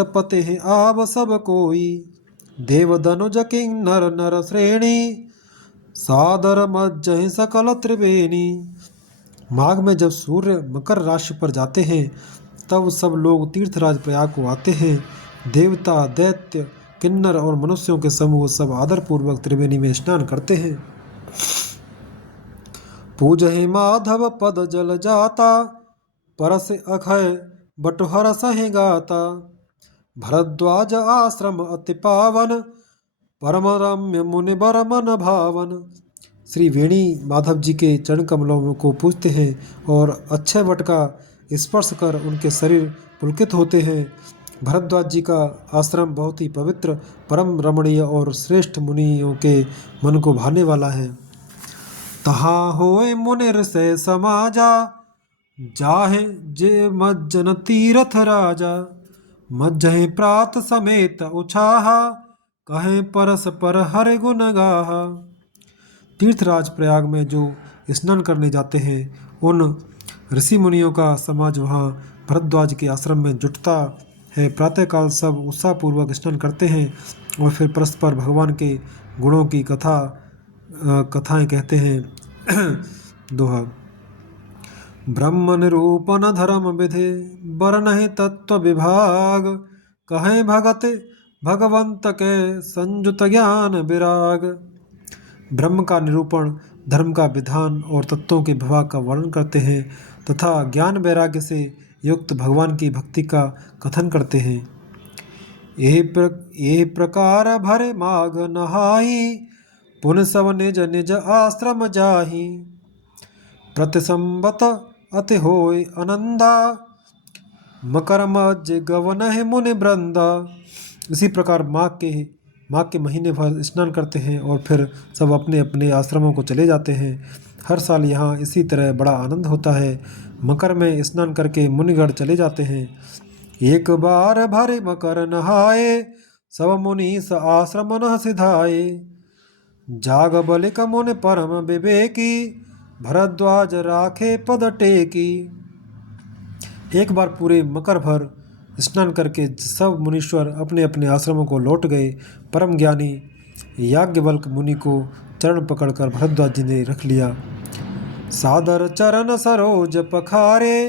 पते हैं आब सब कोई, देव दनुज किन्नर नर श्रेणी, सादर मज्जहि सकल त्रिवेणी। माघ में जब सूर्य मकर राशि पर जाते हैं तब सब लोग तीर्थराज प्रयाग को आते हैं। देवता, दैत्य, किन्नर और मनुष्यों के समूह सब आदरपूर्वक त्रिवेणी में स्नान करते हैं। पूजहि माधव पद जल जाता, परस अखय बटुहर सहि गाता, भरद्वाज आश्रम अति पावन, परम रम्य मुनि बर मन भावन। श्री वेणी माधव जी के चरण कमलों को पूजते हैं और अक्षय वट का स्पर्श कर उनके शरीर पुलकित होते हैं। भरद्वाज जी का आश्रम बहुत ही पवित्र, परम रमणीय और श्रेष्ठ मुनियों के मन को भाने वाला है। तहाँ होए मुनिर से समाजा, जाहे जे मज्जन तीरथ राजा। मज्जहि प्रात समेत उछाहा, कहे परस पर हर गुण गाहा। तीर्थराज प्रयाग में जो स्नान करने जाते हैं, उन ऋषि मुनियों का समाज वहाँ भरद्वाज के आश्रम में जुटता है। प्रातःकाल सब उत्साहपूर्वक स्नान करते हैं और फिर परस्पर भगवान के गुणों की कथाएं कहते हैं। दोहा। ब्रह्म निरूपण धर्म विधि, बरनहि तत्व विभाग। कहे भगत भगवंत के संयुत ज्ञान विराग। ब्रह्म का निरूपण, धर्म का विधान और तत्वों के विभाग का वर्णन करते हैं तथा ज्ञान वैराग्य से युक्त भगवान की भक्ति का कथन करते हैं। यही प्रकार भरे माघ नहाई, पुन सब निज निज आश्रम जाहि। प्रतिसंबत अति होय आनंदा, मकर मज्ज गवन है मुनि वृंदा। इसी प्रकार माघ के महीने भर स्नान करते हैं और फिर सब अपने अपने आश्रमों को चले जाते हैं। हर साल यहाँ इसी तरह बड़ा आनंद होता है। मकर में स्नान करके मुनिगण चले जाते हैं। एक बार भरे मकर नहाए, सब मुनीस आश्रम न सिधाए। जाग बलिक मुनि परम विवेकी, भरद्वाज राखे पद टेकी। एक बार पूरे मकर भर स्नान करके सब मुनीश्वर अपने अपने आश्रमों को लौट गए। परम ज्ञानी याज्ञवल्क्य मुनि को चरण पकड़कर भरद्वाज जी ने रख लिया। सादर चरण सरोज पखारे,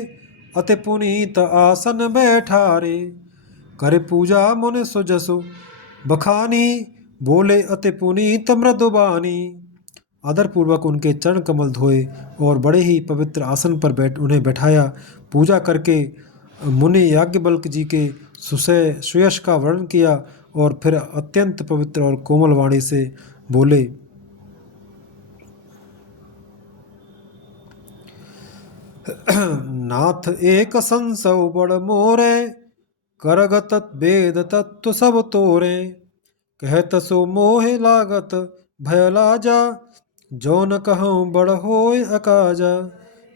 अति पुनीत आसन बैठारे। करे पूजा मुनि सुजसु बखानी, बोले अति पुनीत मृदुबानी। आदरपूर्वक उनके चरण कमल धोए और बड़े ही पवित्र आसन पर उन्हें बैठाया। पूजा करके मुनि याज्ञवल्क्य जी के सुयश का वर्णन किया और फिर अत्यंत पवित्र और कोमल वाणी से बोले। नाथ एक संसव बड़ मोरे, करगत वेद तत्व सब तोरे। कहत सो मोहे लागत भय लाजा, जो न कहूँ बड़ होय अकाजा।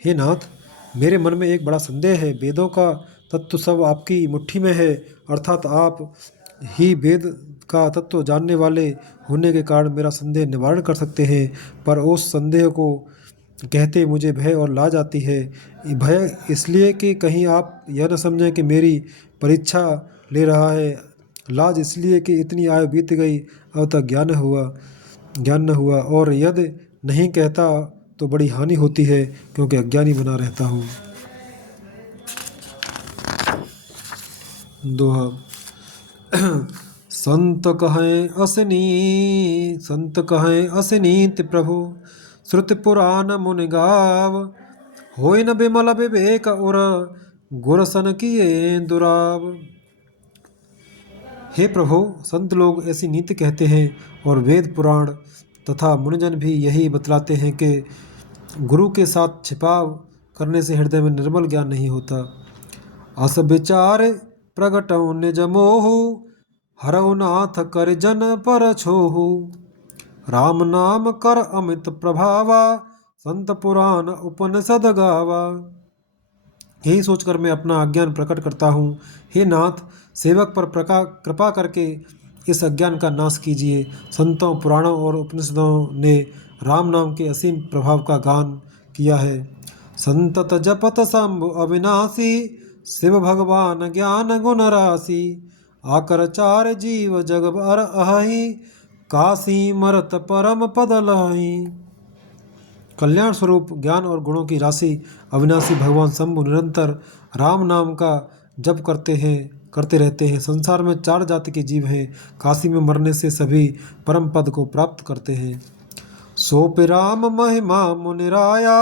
हे नाथ, मेरे मन में एक बड़ा संदेह है। वेदों का तत्व सब आपकी मुट्ठी में है, अर्थात आप ही वेद का तत्व जानने वाले होने के कारण मेरा संदेह निवारण कर सकते हैं, पर उस संदेह को कहते मुझे भय और लाज आती है। भय इसलिए कि कहीं आप यह न समझें कि मेरी परीक्षा ले रहा है, लाज इसलिए कि इतनी आयु बीत गई अब तक ज्ञान न हुआ, और यदि नहीं कहता तो बड़ी हानि होती है क्योंकि अज्ञानी बना रहता हूँ। दोहा। संत कहें असनीत प्रभु, श्रुति पुराण मुनि गाव। होय न बिमल विवेक उर, गुरसन किए दुराव। हे प्रभु, संत लोग ऐसी नीति कहते हैं और वेद पुराण तथा मुनिजन भी यही बतलाते हैं कि गुरु के साथ छिपाव करने से हृदय में निर्मल ज्ञान नहीं होता। अस विचार प्रगटौ निज मोहु, हरौ नाथ कर जन पर छोहु। राम नाम कर अमित प्रभावा, संत पुराण उपनिषद गावा। यही सोचकर मैं अपना अज्ञान प्रकट करता हूँ। हे नाथ, सेवक पर कृपा करके इस अज्ञान का नाश कीजिए। संतों, पुराणों और उपनिषदों ने राम नाम के असीम प्रभाव का गान किया है। संतत जपत शंभु अविनाशी, शिव भगवान ज्ञान गुण राशि। आकर चार जीव जग अर अहि, काशी मरत परम पद लहि। कल्याण स्वरूप ज्ञान और गुणों की राशि अविनाशी भगवान शंभु निरंतर राम नाम का जप करते रहते हैं। संसार में चार जाति के जीव हैं। काशी में मरने से सभी परम पद को प्राप्त करते हैं। सोपि राम महिमा मुनिराया,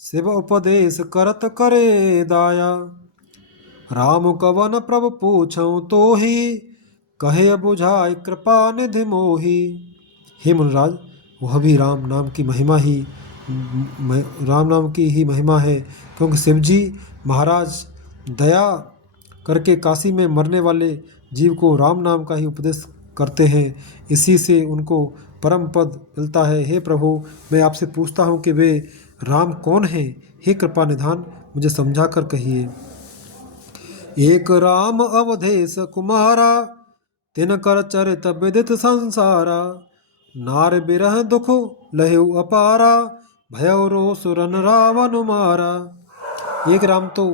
शिव उपदेश करत करे दाया। राम कवन प्रभु पूछऊँ तो ही, कहे बुझाई कृपा निधि मोही। हे मुनिराज, वह भी राम नाम की महिमा ही राम नाम की ही महिमा है, क्योंकि शिव जी महाराज दया करके काशी में मरने वाले जीव को राम नाम का ही उपदेश करते हैं, इसी से उनको परम पद मिलता है। हे प्रभु, मैं आपसे पूछता हूँ कि वे राम कौन हैं? हे कृपा निधान, मुझे समझा कर कहिए। एक राम अवधेश कुमारा, तिन कर चरित विदित संसारा। नार बिरह दुख लहु अपारा, भयो रोष रन रावण मारा। एक राम तो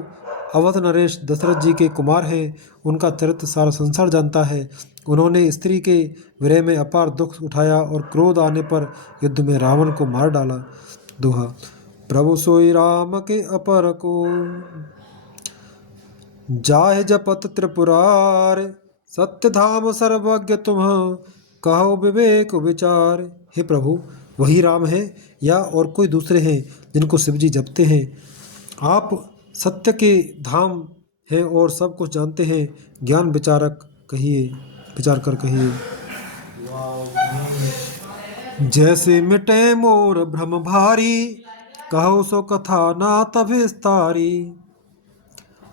अवध नरेश दशरथ जी के कुमार हैं। उनका चरित्र सारा संसार जानता है। उन्होंने स्त्री के विरह में अपार दुख उठाया और क्रोध आने पर युद्ध में रावण को मार डाला। दोहा। प्रभु सोई राम के अपर को, जाहे जपत त्रिपुरार। सत्य धाम सर्वज्ञ तुम, कहो विवेक विचार। हे प्रभु, वही राम है या और कोई दूसरे हैं जिनको शिव जी जपते हैं? आप सत्य के धाम हैं और सब कुछ जानते हैं। ज्ञान विचारक कहिए, विचार कर कहिए। जैसे मिटे मोर भ्रम भारी, कहो सो कथा नाथ विस्तारी।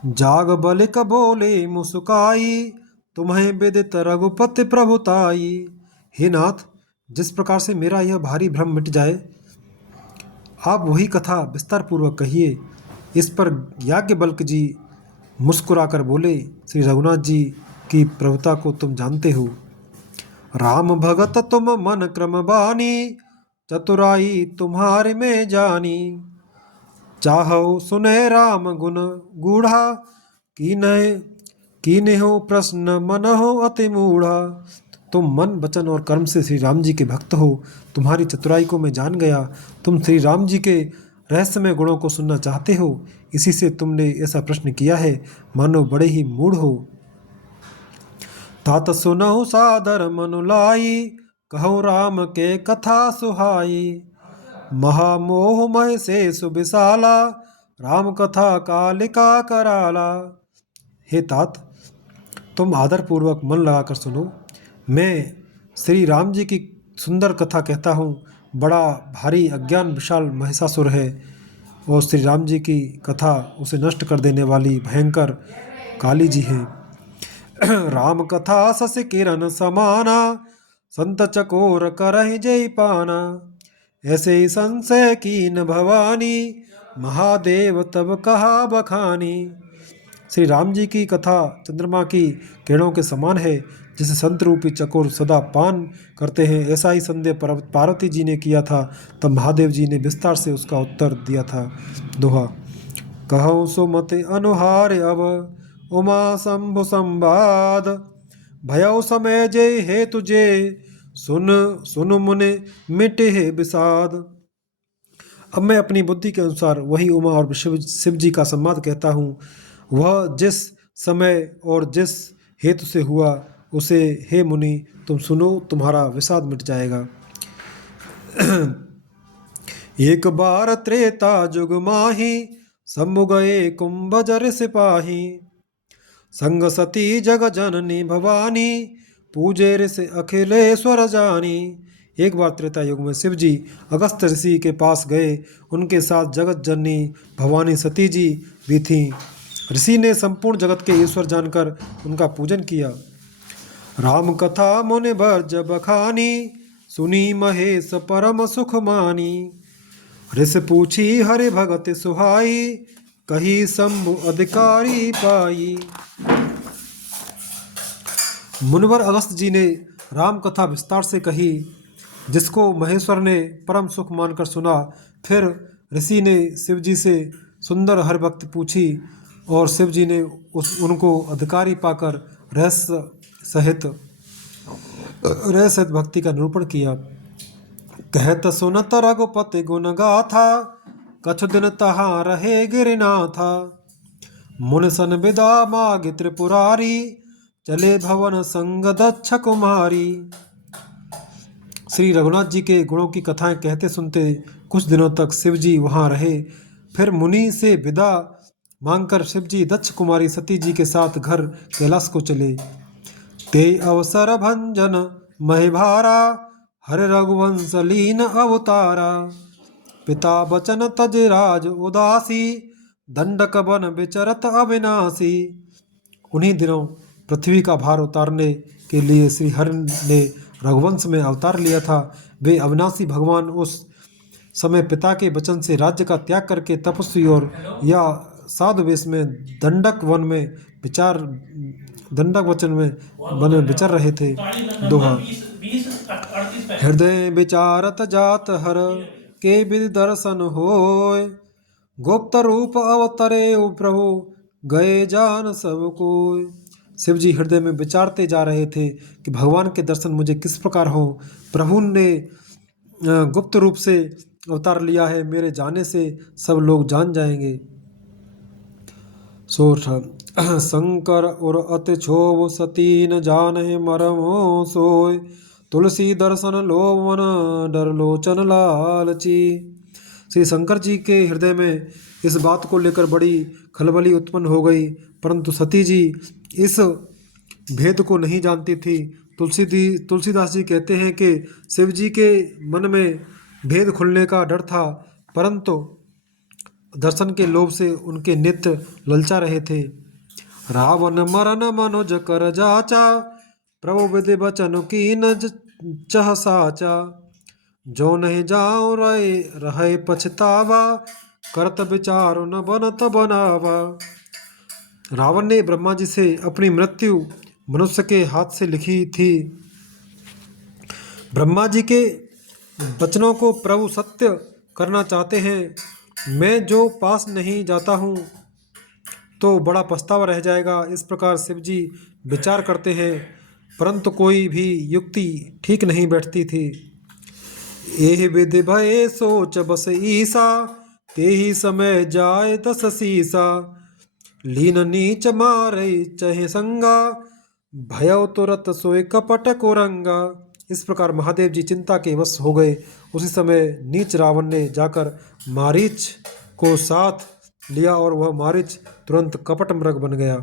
जाग बलिक बोले मुस्काई, तुम्हें विदित रघुपति प्रभुताई। हे नाथ, जिस प्रकार से मेरा यह भारी भ्रम मिट जाए, आप वही कथा विस्तार पूर्वक कहिए। इस पर याज्ञवल्क्य जी मुस्कुराकर बोले, श्री रघुनाथ जी की प्रभुता को तुम जानते हो। राम भगत तुम मन क्रम बानी, चतुराई तुम्हारे में जानी। चाहो सुने राम गुण गूढ़ा, कीने हो प्रश्न मन हो अति मूढ़ा। तुम मन वचन और कर्म से श्री राम जी के भक्त हो। तुम्हारी चतुराई को मैं जान गया। तुम श्री राम जी के रहस्यमय गुणों को सुनना चाहते हो, इसी से तुमने ऐसा प्रश्न किया है, मानो बड़े ही मूढ़ हो। तात सुनहु सादर मनु लाई, कहो राम के कथा सुहाई। महामोह मह से सुविशाला, राम कथा कालिका कराला। हे तात, तुम आदरपूर्वक मन लगाकर सुनो। मैं श्री राम जी की सुंदर कथा कहता हूँ। बड़ा भारी अज्ञान विशाल महिषासुर है और श्री राम जी की कथा उसे नष्ट कर देने वाली भयंकर काली जी हैं। राम कथा सस किरण समाना, संत चकोर करहि जय पाना। ऐसे ही संशय कीन भवानी, महादेव तब कहा बखानी। श्री राम जी की कथा चंद्रमा की किरणों के समान है, जिसे संत रूपी चकोर सदा पान करते हैं। ऐसा ही संदेह पार्वती जी ने किया था, तब महादेव जी ने विस्तार से उसका उत्तर दिया था। दोहा। कहूँ सो मते अनुहार अब, उमा शंभु संवाद। भयउ समय जय हे तुझे, सुन सुन मुने मिटे है विषाद। अब मैं अपनी बुद्धि के अनुसार वही उमा और शिव जी का संवाद कहता हूँ। वह जिस समय और जिस हेतु से हुआ, उसे हे मुनि तुम सुनो, तुम्हारा विषाद मिट जाएगा। एक बार त्रेता जुग माही, शंभु गए कुंभजर सिपाही। संग सती जग जननी भवानी, पूजे ऋषि अखिलेश्वर जानी। एक बार त्रेता युग में शिव जी अगस्त ऋषि के पास गए। उनके साथ जगत जननी भवानी सती जी भी थीं। ऋषि ने संपूर्ण जगत के ईश्वर जानकर उनका पूजन किया। राम कथा मुनि भज बखानी, सुनी महेश परम सुख मानी। ऋषि पूछी हरि भगत सुहाई, कही शंभु अधिकारी पाई। मुनिवर अगस्त जी ने राम कथा विस्तार से कही, जिसको महेश्वर ने परम सुख मानकर सुना। फिर ऋषि ने शिव जी से सुंदर हरिभक्ति पूछी और शिव जी ने उनको अधिकारी पाकर रहस्य सहित भक्ति का निरूपण किया। कहत सुनत रघुपति गुण गाथा, कछु दिन तहाँ रहे गिरिनाथा। मुन सन विदा माग त्रिपुरारी, चले भवन संग दक्ष कुमारी। श्री रघुनाथ जी के गुणों की कथाएं कहते सुनते कुछ दिनों तक शिव जी वहाँ रहे। फिर मुनि से विदा मांगकर शिव जी दक्ष कुमारी सती जी के साथ घर कैलाश को चले। ते अवसर भंजन महिभारा, हर रघुवंश लीन अवतारा। पिता बचन तज राज उदासी, दंडक बन विचरत अविनाशी। उन्हीं दिनों पृथ्वी का भार उतारने के लिए श्री हरि ने रघुवंश में अवतार लिया था। वे अविनाशी भगवान उस समय पिता के वचन से राज्य का त्याग करके तपस्वी और या साधु वेश में दंडक वचन में वन में विचर रहे थे। दोहा। हृदय विचारत जात हर, के विधि दर्शन होय। गुप्त रूप अवतरे प्रभु, गए जान सब कोय। शिव जी हृदय में विचारते जा रहे थे कि भगवान के दर्शन मुझे किस प्रकार हो। प्रभु ने गुप्त रूप से अवतार लिया है, मेरे जाने से सब लोग जान जाएंगे। सोठ। शंकर और अति क्षोभ, सती न जाने मरमो सोय। तुलसी दर्शन लोवन, डर लोचन लालची। श्री शंकर जी के हृदय में इस बात को लेकर बड़ी खलबली उत्पन्न हो गई, परंतु सती जी इस भेद को नहीं जानती थी। तुलसीदास जी कहते हैं कि शिव जी के मन में भेद खुलने का डर था, परंतु दर्शन के लोभ से उनके नेत्र ललचा रहे थे। रावण मरन मनोज कर जाचा, प्रभु विधि बचन की न चह साचा। जो नहीं जाओ रहे पछतावा, करत विचारो न बनत बनावा। रावण ने ब्रह्मा जी से अपनी मृत्यु मनुष्य के हाथ से लिखी थी। ब्रह्मा जी के वचनों को प्रभु सत्य करना चाहते हैं। मैं जो पास नहीं जाता हूँ तो बड़ा पछतावा रह जाएगा। इस प्रकार शिव जी विचार करते हैं, परंतु कोई भी युक्ति ठीक नहीं बैठती थी। एह विधि भय सोच बस ईसा, ते ही समय जाए दस सीसा। लीन नीच मारे चहे संगा, भयव तुरत सोए कपट को रंगा। इस प्रकार महादेव जी चिंता के वश हो गए। उसी समय नीच रावण ने जाकर मारीच को साथ लिया और वह मारीच तुरंत कपट मृग बन गया।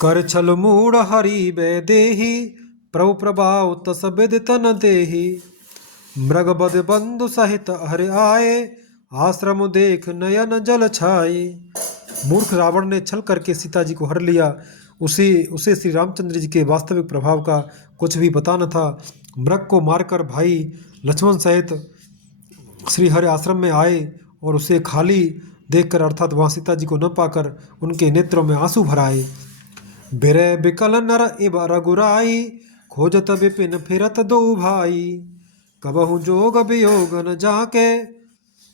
कर छल मूढ़ हरि वैदेही, प्रभु प्रभाव तस विदित न देही। मृग बद बंधु सहित हरि आए, आश्रम देख नयन जल छाए। मूर्ख रावण ने छल करके सीता जी को हर लिया। उसे श्री रामचंद्र जी के वास्तविक प्रभाव का कुछ भी पता न था। मृग को मारकर भाई लक्ष्मण सहित श्री हरि आश्रम में आए और उसे खाली देखकर अर्थात वहाँ सीता जी को न पाकर उनके नेत्रों में आंसू भराए। बिरह बिकल नर इब रघुराई, खोजत विपिन फिरत दो भाई। कबहु जोग वियोग न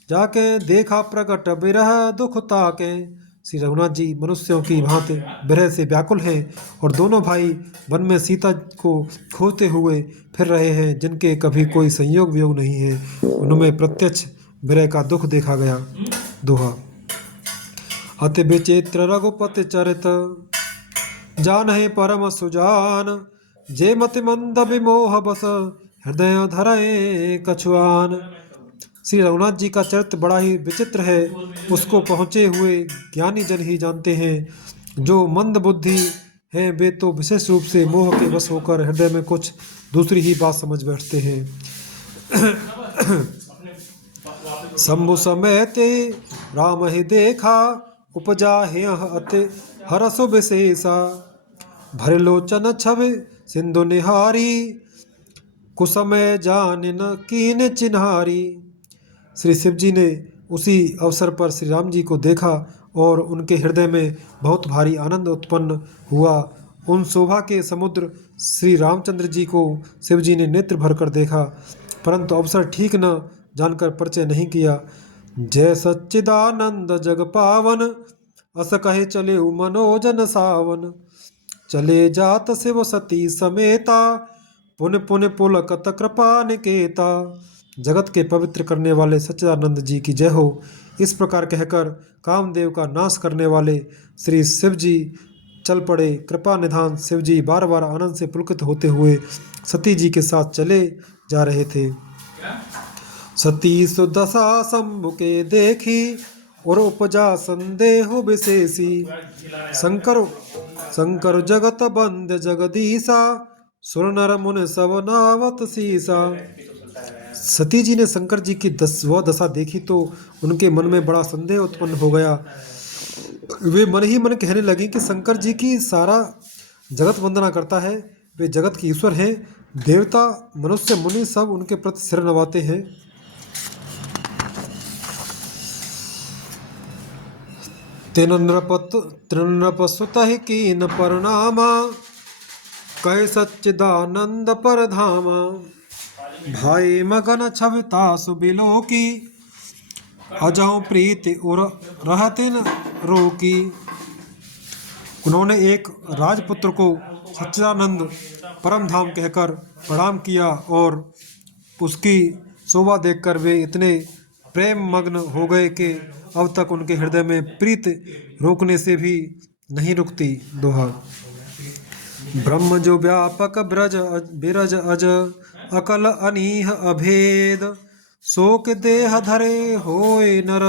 जाके देखा प्रकट बिरह दुख ताके। श्री रघुनाथ जी मनुष्यों की भांति बिरह से व्याकुल हैं और दोनों भाई वन में सीता को खोजते हुए फिर रहे हैं, जिनके कभी कोई संयोग वियोग नहीं है। उनमें प्रत्यक्ष बिरह का दुख देखा गया। दोहा। अति विचित्र रघुपति चरित, जानहि परम सुजान। जे मति मंद विमोह बस, हृदय धरए कछुआन। श्री रघुनाथ जी का चरित्र बड़ा ही विचित्र है। उसको पहुँचे हुए ज्ञानी जन ही जानते हैं। जो मंद बुद्धि हैं वे तो विशेष रूप से मोह के वश होकर हृदय में कुछ दूसरी ही बात समझ बैठते हैं। शंभु समय ते राम ही देखा, उपजा है अति हरसो विशेषा। भरे लोचन छवि सिंधु निहारी, कुसमय जान न कीन चिन्हारी। श्री शिव जी ने उसी अवसर पर श्री राम जी को देखा और उनके हृदय में बहुत भारी आनंद उत्पन्न हुआ। उन शोभा के समुद्र श्री रामचंद्र जी को शिव जी ने नेत्र भर कर देखा, परंतु अवसर ठीक न जानकर परिचय नहीं किया। जय सच्चिदानंद जग पावन, अस कहे चले मनोजन सावन। चले जात शिव सती समेता, पुन पुन पुलकत कृपा निकेता। जगत के पवित्र करने वाले सच्चिदानंद जी की जय हो। इस प्रकार कहकर कामदेव का नाश करने वाले श्री शिव जी चल पड़े। कृपा निधान शिव जी बार बार आनंद से पुलकित होते हुए सती जी के साथ चले जा रहे थे। सती सुदशा शंभु के देखी, और उपजा संदेह विशेषी। शंकर जगत बंद जगदीसा, सुर नर मुन सब नावत सीसा। सती जी ने शंकर जी की वह दशा देखी तो उनके मन में बड़ा संदेह उत्पन्न हो गया। वे मन ही मन कहने लगी कि शंकर जी की सारा जगत वंदना करता है, वे जगत के ईश्वर हैं। देवता मनुष्य मुनि सब उनके प्रति सिर नवाते हैं। तेन नृपसुतः कीन परनामा, कहे सच्चिदानंद परधामा। भाई मगन छविता सुबिलो की, अजहु प्रीति उर रहतिन रोकी। उन्होंने एक राजपुत्र को सच्चिदानंद परम धाम कहकर प्रणाम किया और उसकी शोभा देखकर वे इतने प्रेम मग्न हो गए कि अब तक उनके हृदय में प्रीत रोकने से भी नहीं रुकती। दोहा। ब्रह्म जो व्यापक बिरज अज, अकल अनीह अभेद। शोक देह धरे होए नर,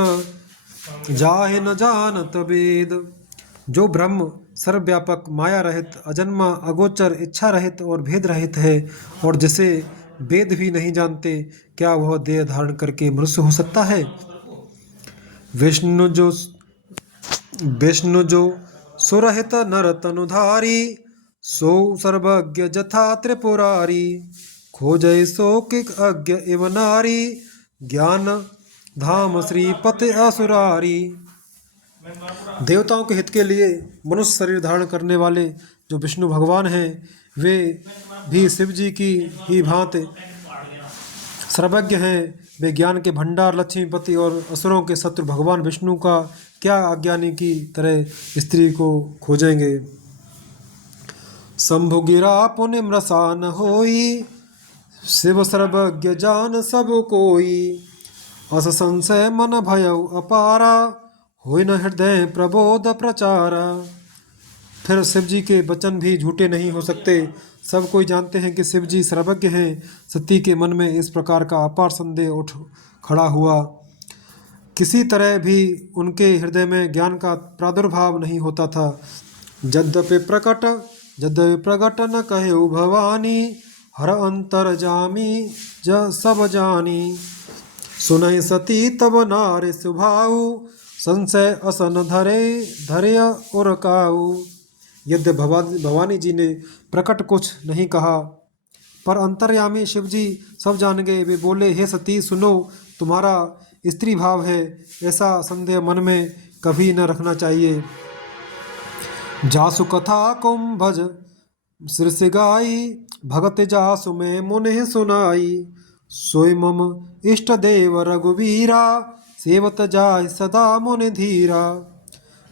जाहे न जानत वेद। जो ब्रह्म सर्वव्यापक, माया रहित, अजन्मा, अगोचर, इच्छा रहित और भेद रहित है और जिसे वेद भी नहीं जानते, क्या वह देह धारण करके मनुष्य हो सकता है? विष्णु जो सुरहित नर तनुधारी, सो सर्वज्ञ जथा त्रिपुरारी। खोजय शोकिक अज्ञ इव नारी, ज्ञान धाम श्रीपति असुरारी। देवताओं के हित के लिए मनुष्य शरीर धारण करने वाले जो विष्णु भगवान हैं, वे भी शिव जी की ही भांति सर्वज्ञ हैं। वे ज्ञान के भंडार, लक्ष्मीपति और असुरों के शत्रु भगवान विष्णु का क्या अज्ञानी की तरह स्त्री को खोजेंगे। शंभु गिरा पुण्य मृषा न होई, शिव सर्वज्ञ जान सब कोई। अस संशय मन भयउ अपारा, होई न हृदय प्रबोध प्रचारा। फिर शिव जी के वचन भी झूठे नहीं हो सकते। सब कोई जानते हैं कि शिव जी सर्वज्ञ हैं। सती के मन में इस प्रकार का अपार संदेह उठ खड़ा हुआ। किसी तरह भी उनके हृदय में ज्ञान का प्रादुर्भाव नहीं होता था। यद्यपि प्रकट न कहे भवानी, हर अंतर जामी सब जानी। सुनहि सती तब नारे सुभाऊ, संशय असन धरे और काऊ। यद्य भवानी जी ने प्रकट कुछ नहीं कहा, पर अंतर्यामी शिव जी सब जान गए। वे बोले, हे सती सुनो, तुम्हारा स्त्री भाव है, ऐसा संदेह मन में कभी न रखना चाहिए। जासु कथा कुंभज शीर्ष गाई, भगत जासु में मुने सुनाई। सोई मम इष्ट देव रघुवीरा, सेवत जाय सदा मुनि धीरा।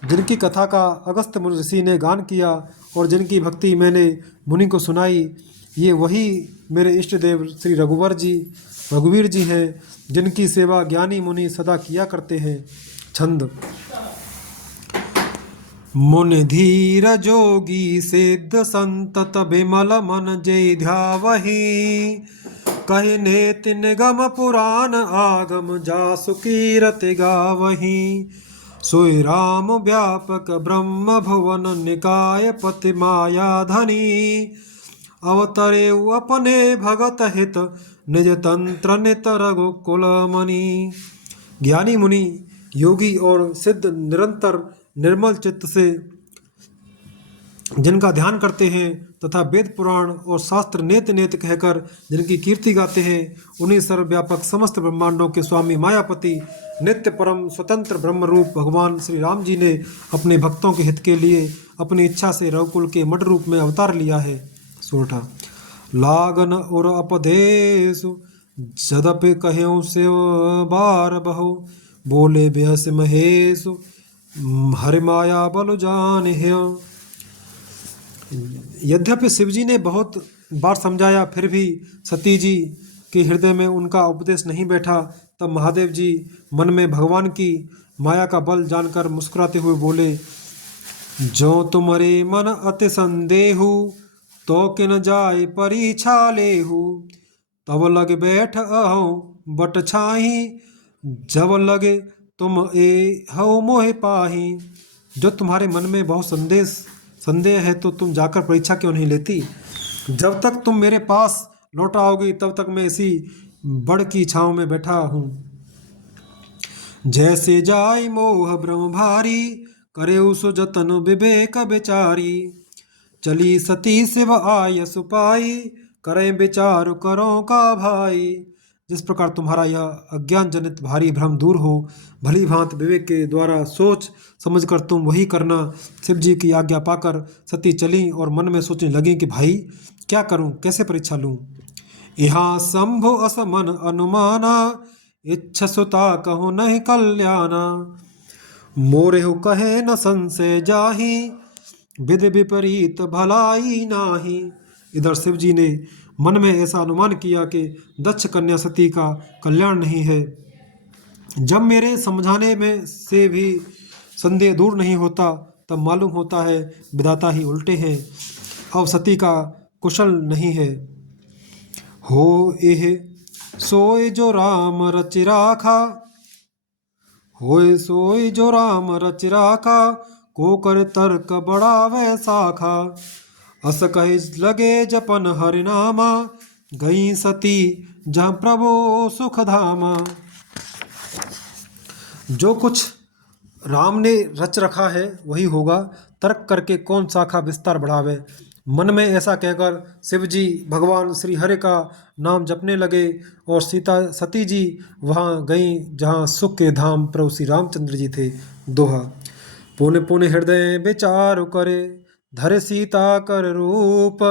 जिनकी कथा का अगस्त्य मुनि ऋषि ने गान किया और जिनकी भक्ति मैंने मुनि को सुनाई, ये वही मेरे इष्ट देव श्री रघुवीर जी हैं, जिनकी सेवा ज्ञानी मुनि सदा किया करते हैं। छंद। मुनि धीर जोगी सिद्ध संतत बिमल मन जे ध्यावहि। कहि नेति निगम पुराण आगम, जासु कीरति गावहि। सोई राम व्यापक ब्रह्म भुवन, निकाय पति माया धनी। अवतरे अपने भगत हित, निज तंत्र नित रघुकुल मणि। ज्ञानी मुनि, योगी और सिद्ध निरंतर निर्मल चित्त से जिनका ध्यान करते हैं तथा वेद पुराण और शास्त्र नेत नेत कहकर जिनकी कीर्ति गाते हैं, उन्हीं सर्वव्यापक समस्त ब्रह्मांडों के स्वामी मायापति नित्य परम स्वतंत्र ब्रह्म रूप भगवान श्री राम जी ने अपने भक्तों के हित के लिए अपनी इच्छा से रघुकुल के मठ रूप में अवतार लिया है। सोठा। लागन और अपदेश, जदपि कह्यों से बार बहु। बोले बेहस महेश, हरि माया बल जान है। यद्यपि शिवजी ने बहुत बार समझाया, फिर भी सती जी के हृदय में उनका उपदेश नहीं बैठा। तब महादेव जी मन में भगवान की माया का बल जानकर मुस्कुराते हुए बोले, जो तुम्हारे मन अति संदेहु, तो किन जाय परीक्षा लेहु। तब लग बैठ अहो बट छाही, जब लगे तुम ए हऊ मोहि पाही। जो तुम्हारे मन में बहुत संदेह है तो तुम जाकर परीक्षा क्यों नहीं लेती। जब तक तुम मेरे पास लौट आओगी तब तक मैं इसी बड़ की छाँव में बैठा हूँ। जैसे जाय मोह भ्रम भारी, करे सो जतन विवेक विचारी। चली सती शिव आय सुपाई, करें विचार करो का भाई। जिस प्रकार तुम्हारा यह अज्ञान जनित भारी भ्रम दूर हो, भली भांत विवेक के द्वारा सोच समझकर तुम वही करना। शिव जी की आज्ञा पाकर सती चली और मन में सोचने लगी कि भाई क्या करूं, कैसे परीक्षा लूं। यहाँ शंभु असमन अनुमाना, इच्छ सुता कहो नहीं कल्याणा। मोरे हो कहे न संशय जाही, विधि विपरीत भलाई नाही। इधर शिव जी ने मन में ऐसा अनुमान किया कि दक्ष कन्या सती का कल्याण नहीं है। जब मेरे समझाने में से भी संदेह दूर नहीं होता, तब मालूम होता है विधाता ही उल्टे हैं, अब सती का कुशल नहीं है। हो एह सोय जो राम रचि राखा, होए सोई जो राम रचि राखा, को कर तर्क बढ़ावे शाखा। अस कहि लगे जपन हरिनामा, गई सती जहाँ प्रभु सुख धामा। जो कुछ राम ने रच रखा है वही होगा, तर्क करके कौन शाखा विस्तार बढ़ावे। मन में ऐसा कहकर शिव जी भगवान श्री हरि का नाम जपने लगे और सीता सती जी वहाँ गईं जहाँ सुख के धाम प्रभु श्री रामचंद्र जी थे। दोहा। पुन पुन हृदय विचार करे, धरे सीता कर रूप।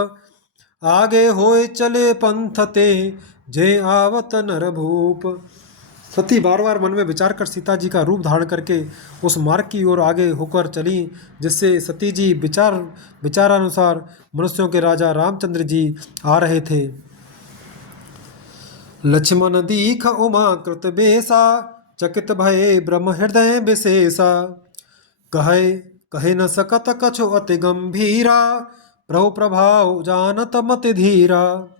आगे होए चले पंथ ते, जे आवत नर भूप। सती बार बार मन में विचार कर सीता जी का रूप धारण करके उस मार्ग की ओर आगे होकर चली, जिससे सती जी विचारानुसार मनुष्यों के राजा रामचंद्र जी आ रहे थे। लक्ष्मण दीख उमा कृत बेसा, चकित भये ब्रह्म हृदय विशेषा। कहे कहे न सकत कछु अति गंभीरा, प्रभु प्रभाव जानत मति धीरा।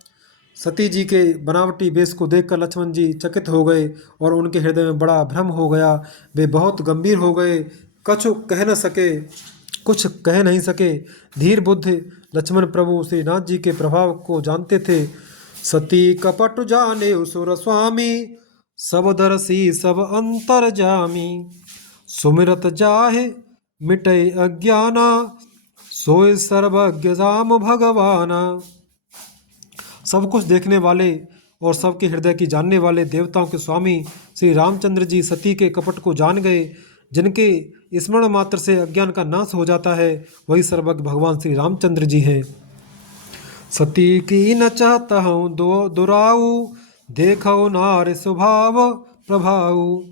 सती जी के बनावटी वेश को देखकर लक्ष्मण जी चकित हो गए और उनके हृदय में बड़ा भ्रम हो गया। वे बहुत गंभीर हो गए, कुछ कह नहीं सके। धीर बुद्धि लक्ष्मण प्रभु श्री नाथ जी के प्रभाव को जानते थे। सती कपट जाने सुर स्वामी, सब दरसी सब अंतर जामी। सुमिरत जाहे मिटे अज्ञाना, सोय सर्वज्ञ राम भगवाना। सब कुछ देखने वाले और सबके हृदय की जानने वाले देवताओं के स्वामी श्री रामचंद्र जी सती के कपट को जान गए। जिनके स्मरण मात्र से अज्ञान का नाश हो जाता है, वही सर्वज्ञ भगवान श्री रामचंद्र जी हैं। सती की न चाहता हूँ दुराऊ, देखो नार स्वभाव प्रभाऊ।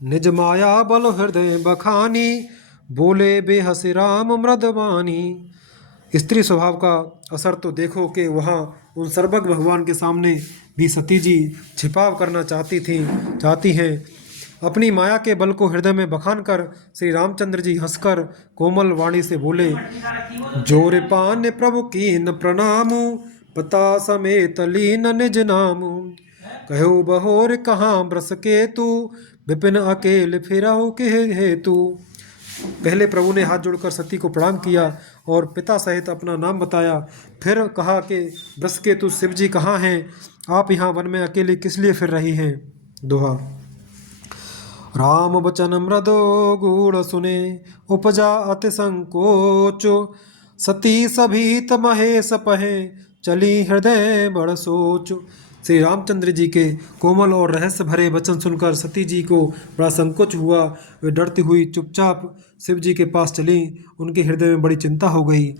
निज माया बल हृदय बखानी, बोले बेहसी राम मृदवानी। स्त्री स्वभाव का असर तो देखो कि वहाँ उन सर्वज्ञ भगवान के सामने भी सती जी छिपाव करना चाहती हैं। अपनी माया के बल को हृदय में बखान कर श्री रामचंद्र जी हंसकर कोमल वाणी से बोले, जोर पान प्रभु कीन प्रणामु, पता समेत लीन निज नामु। कहो बहोर कहाँ ब्रस केतु, विपिन अकेल फिरहु के हेतु। पहले प्रभु ने हाथ जोड़कर सती को प्रणाम किया और पिता सहित अपना नाम बताया। फिर कहा कि बृषकेतु शिव जी कहाँ हैं, आप यहाँ वन में अकेले किस लिए फिर रही हैं। दोहा। राम वचन मृदो गूढ़ सुने, उपजा अति संकोच। सती सभीत महेश पहे, चली हृदय बड़ सोच। श्री रामचंद्र जी के कोमल और रहस्य भरे वचन सुनकर सती जी को बड़ा संकोच हुआ। वे डरती हुई चुपचाप शिव जी के पास चली। उनके हृदय में बड़ी चिंता हो गई।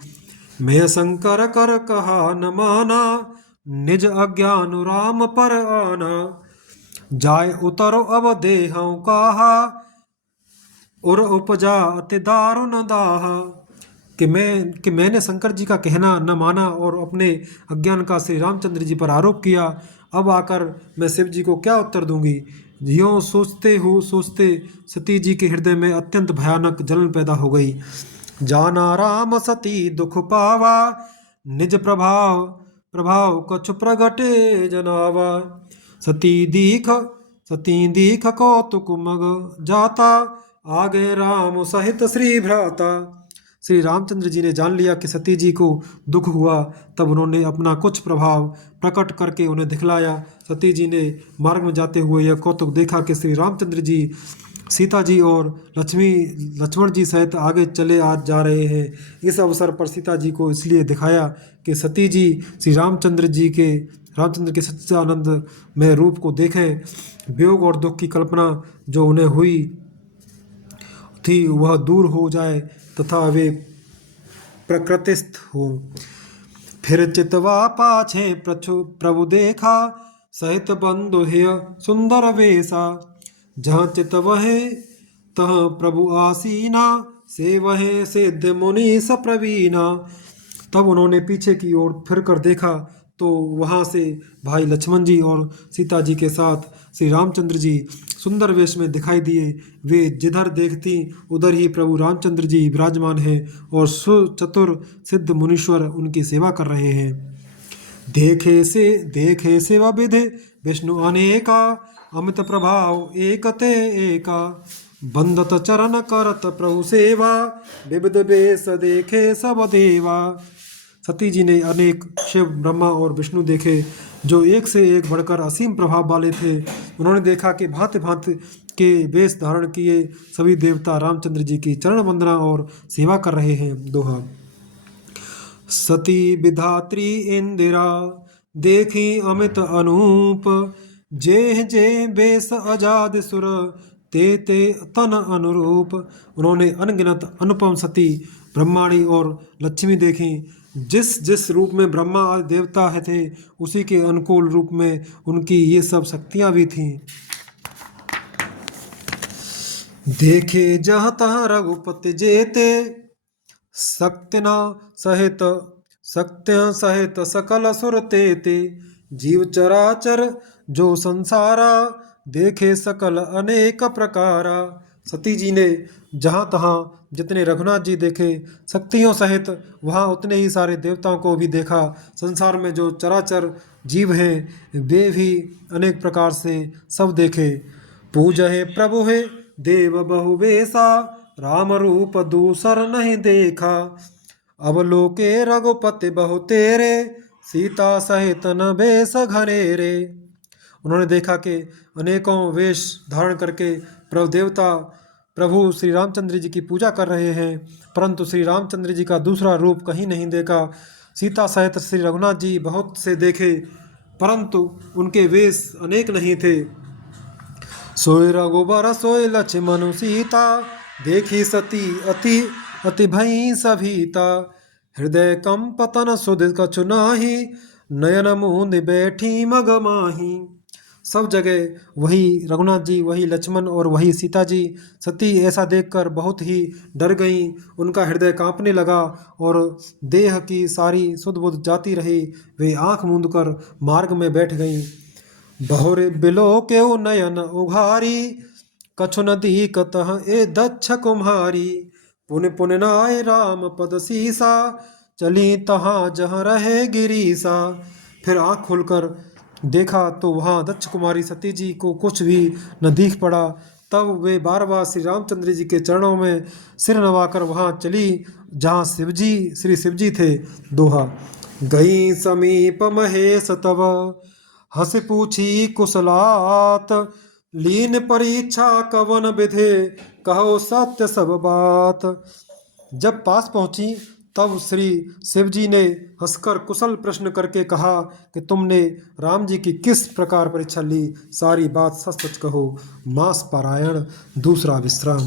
मैं शंकर कर कहा न माना, निज अज्ञान राम पर आना। जाय उतरो अब देहौ कहा, और उपजा अति दारुण दाहा। कि मैंने शंकर जी का कहना न माना और अपने अज्ञान का श्री रामचंद्र जी पर आरोप किया। अब आकर मैं शिव जी को क्या उत्तर दूंगी। यों सोचते सती जी के हृदय में अत्यंत भयानक जलन पैदा हो गई। जाना राम सती दुख पावा, निज प्रभाव कछु प्रगटे जनावा। सती दीख कौतुक मग जाता, आगे राम सहित श्री भ्राता। श्री रामचंद्र जी ने जान लिया कि सती जी को दुख हुआ, तब उन्होंने अपना कुछ प्रभाव प्रकट करके उन्हें दिखलाया। सती जी ने मार्ग में जाते हुए यह कौतुक देखा कि श्री रामचंद्र जी सीता जी और लक्ष्मण जी सहित आगे चले आ जा रहे हैं। इस अवसर पर सीता जी को इसलिए दिखाया कि सती जी श्री रामचंद्र के सच्चिदानंद में रूप को देखें, वियोग और दुख की कल्पना जो उन्हें हुई थी वह दूर हो जाए तथा वे प्रकृतिस्थ हो। फिर चितवा पाछे प्रभु देखा, सहित बंधु हेय सुंदर वेशा। जहाँ चित वहे तह प्रभु आसीना, से वहे सिद्ध मुनि सप्रवीणा। तब उन्होंने पीछे की ओर फिर कर देखा तो वहाँ से भाई लक्ष्मण जी और सीता जी के साथ श्री रामचंद्र जी सुंदर वेश में दिखाई दिए। वे जिधर देखती उधर ही प्रभु रामचंद्र जी विराजमान हैं और सुचतुर सिद्ध मुनीश्वर उनकी सेवा कर रहे हैं। देखे सेवा विधि विष्णु अनेका, अमित प्रभाव एकते एका। बंदत चरण करत प्रभु सेवा, विविध वेश देखे सब देवा। सती जी ने अनेक शिव, ब्रह्मा और विष्णु देखे जो एक से एक बढ़कर असीम प्रभाव वाले थे। उन्होंने देखा कि भांति भांति के वेश धारण किए सभी देवता रामचंद्र जी की चरण वंदना और सेवा कर रहे हैं। दोहा। सती विधात्री इंदिरा, देखी अमित अनूप। जे बेस आजाद सुर, ते तन अनुरूप। उन्होंने अनगिनत अनुपम सती, ब्रह्माणी और लक्ष्मी देखी। जिस जिस रूप में ब्रह्मा आदि देवता थे उसी के अनुकूल रूप में उनकी ये सब शक्तियां भी थीं। देखे जहाँ तहाँ रघुपति जेते, शक्तिना सहित सकल सुर तेते। जीव चराचर जो संसारा, देखे सकल अनेक प्रकारा। सती जी ने जहाँ तहाँ जितने रघुनाथ जी देखे शक्तियों सहित, वहाँ उतने ही सारे देवताओं को भी देखा। संसार में जो चराचर जीव हैं वे भी अनेक प्रकार से सब देखे। पूजहे प्रभु है देव बहु बेसा, राम रूप दूसर नहीं देखा। अवलोके रघुपति बहु तेरे, सीता सहित न बेस घनेरे। उन्होंने देखा कि अनेकों वेश धारण करके प्रभु श्री रामचंद्र जी की पूजा कर रहे हैं, परंतु श्री रामचंद्र जी का दूसरा रूप कहीं नहीं देखा। सीता सहित श्री रघुनाथ जी बहुत से देखे, परंतु उनके वेश अनेक नहीं थे। सोय रघुबर सोय लक्ष्मण सीता, देखी सती अति भई सभीता। हृदय कंप तन सुध कछु नाही, नयन मूंद बैठी मगमाही। सब जगह वही रघुनाथ जी, वही लक्ष्मण और वही सीता जी। सती ऐसा देखकर बहुत ही डर गईं, उनका हृदय कांपने लगा और देह की सारी सुध बुध जाती रही। वे आंख मूंद कर मार्ग में बैठ गईं। बहुरे बिलो के नयन उघारी, कछु न दीकतः ए दक्ष कुम्हारी। पुन पुन नाय राम पद सीसा, चली तहाँ जहाँ रहे गिरीसा। फिर आँख खोलकर देखा तो वहाँ दक्ष कुमारी सती जी को कुछ भी न दिख पड़ा। तब वे बार बार श्री रामचंद्र जी के चरणों में सिर नवाकर वहाँ चली जहाँ श्री शिवजी थे। दोहा। गई समीप महेश तब, हंस पूछी कुशलात। लीन परीक्षा कवन विधे, कहो सत्य सब बात। जब पास पहुंची तब श्री शिवजी ने हंसकर कुशल प्रश्न करके कहा कि तुमने राम जी की किस प्रकार परीक्षा ली, सारी बात सच सच कहो। मास पारायण, दूसरा विश्राम।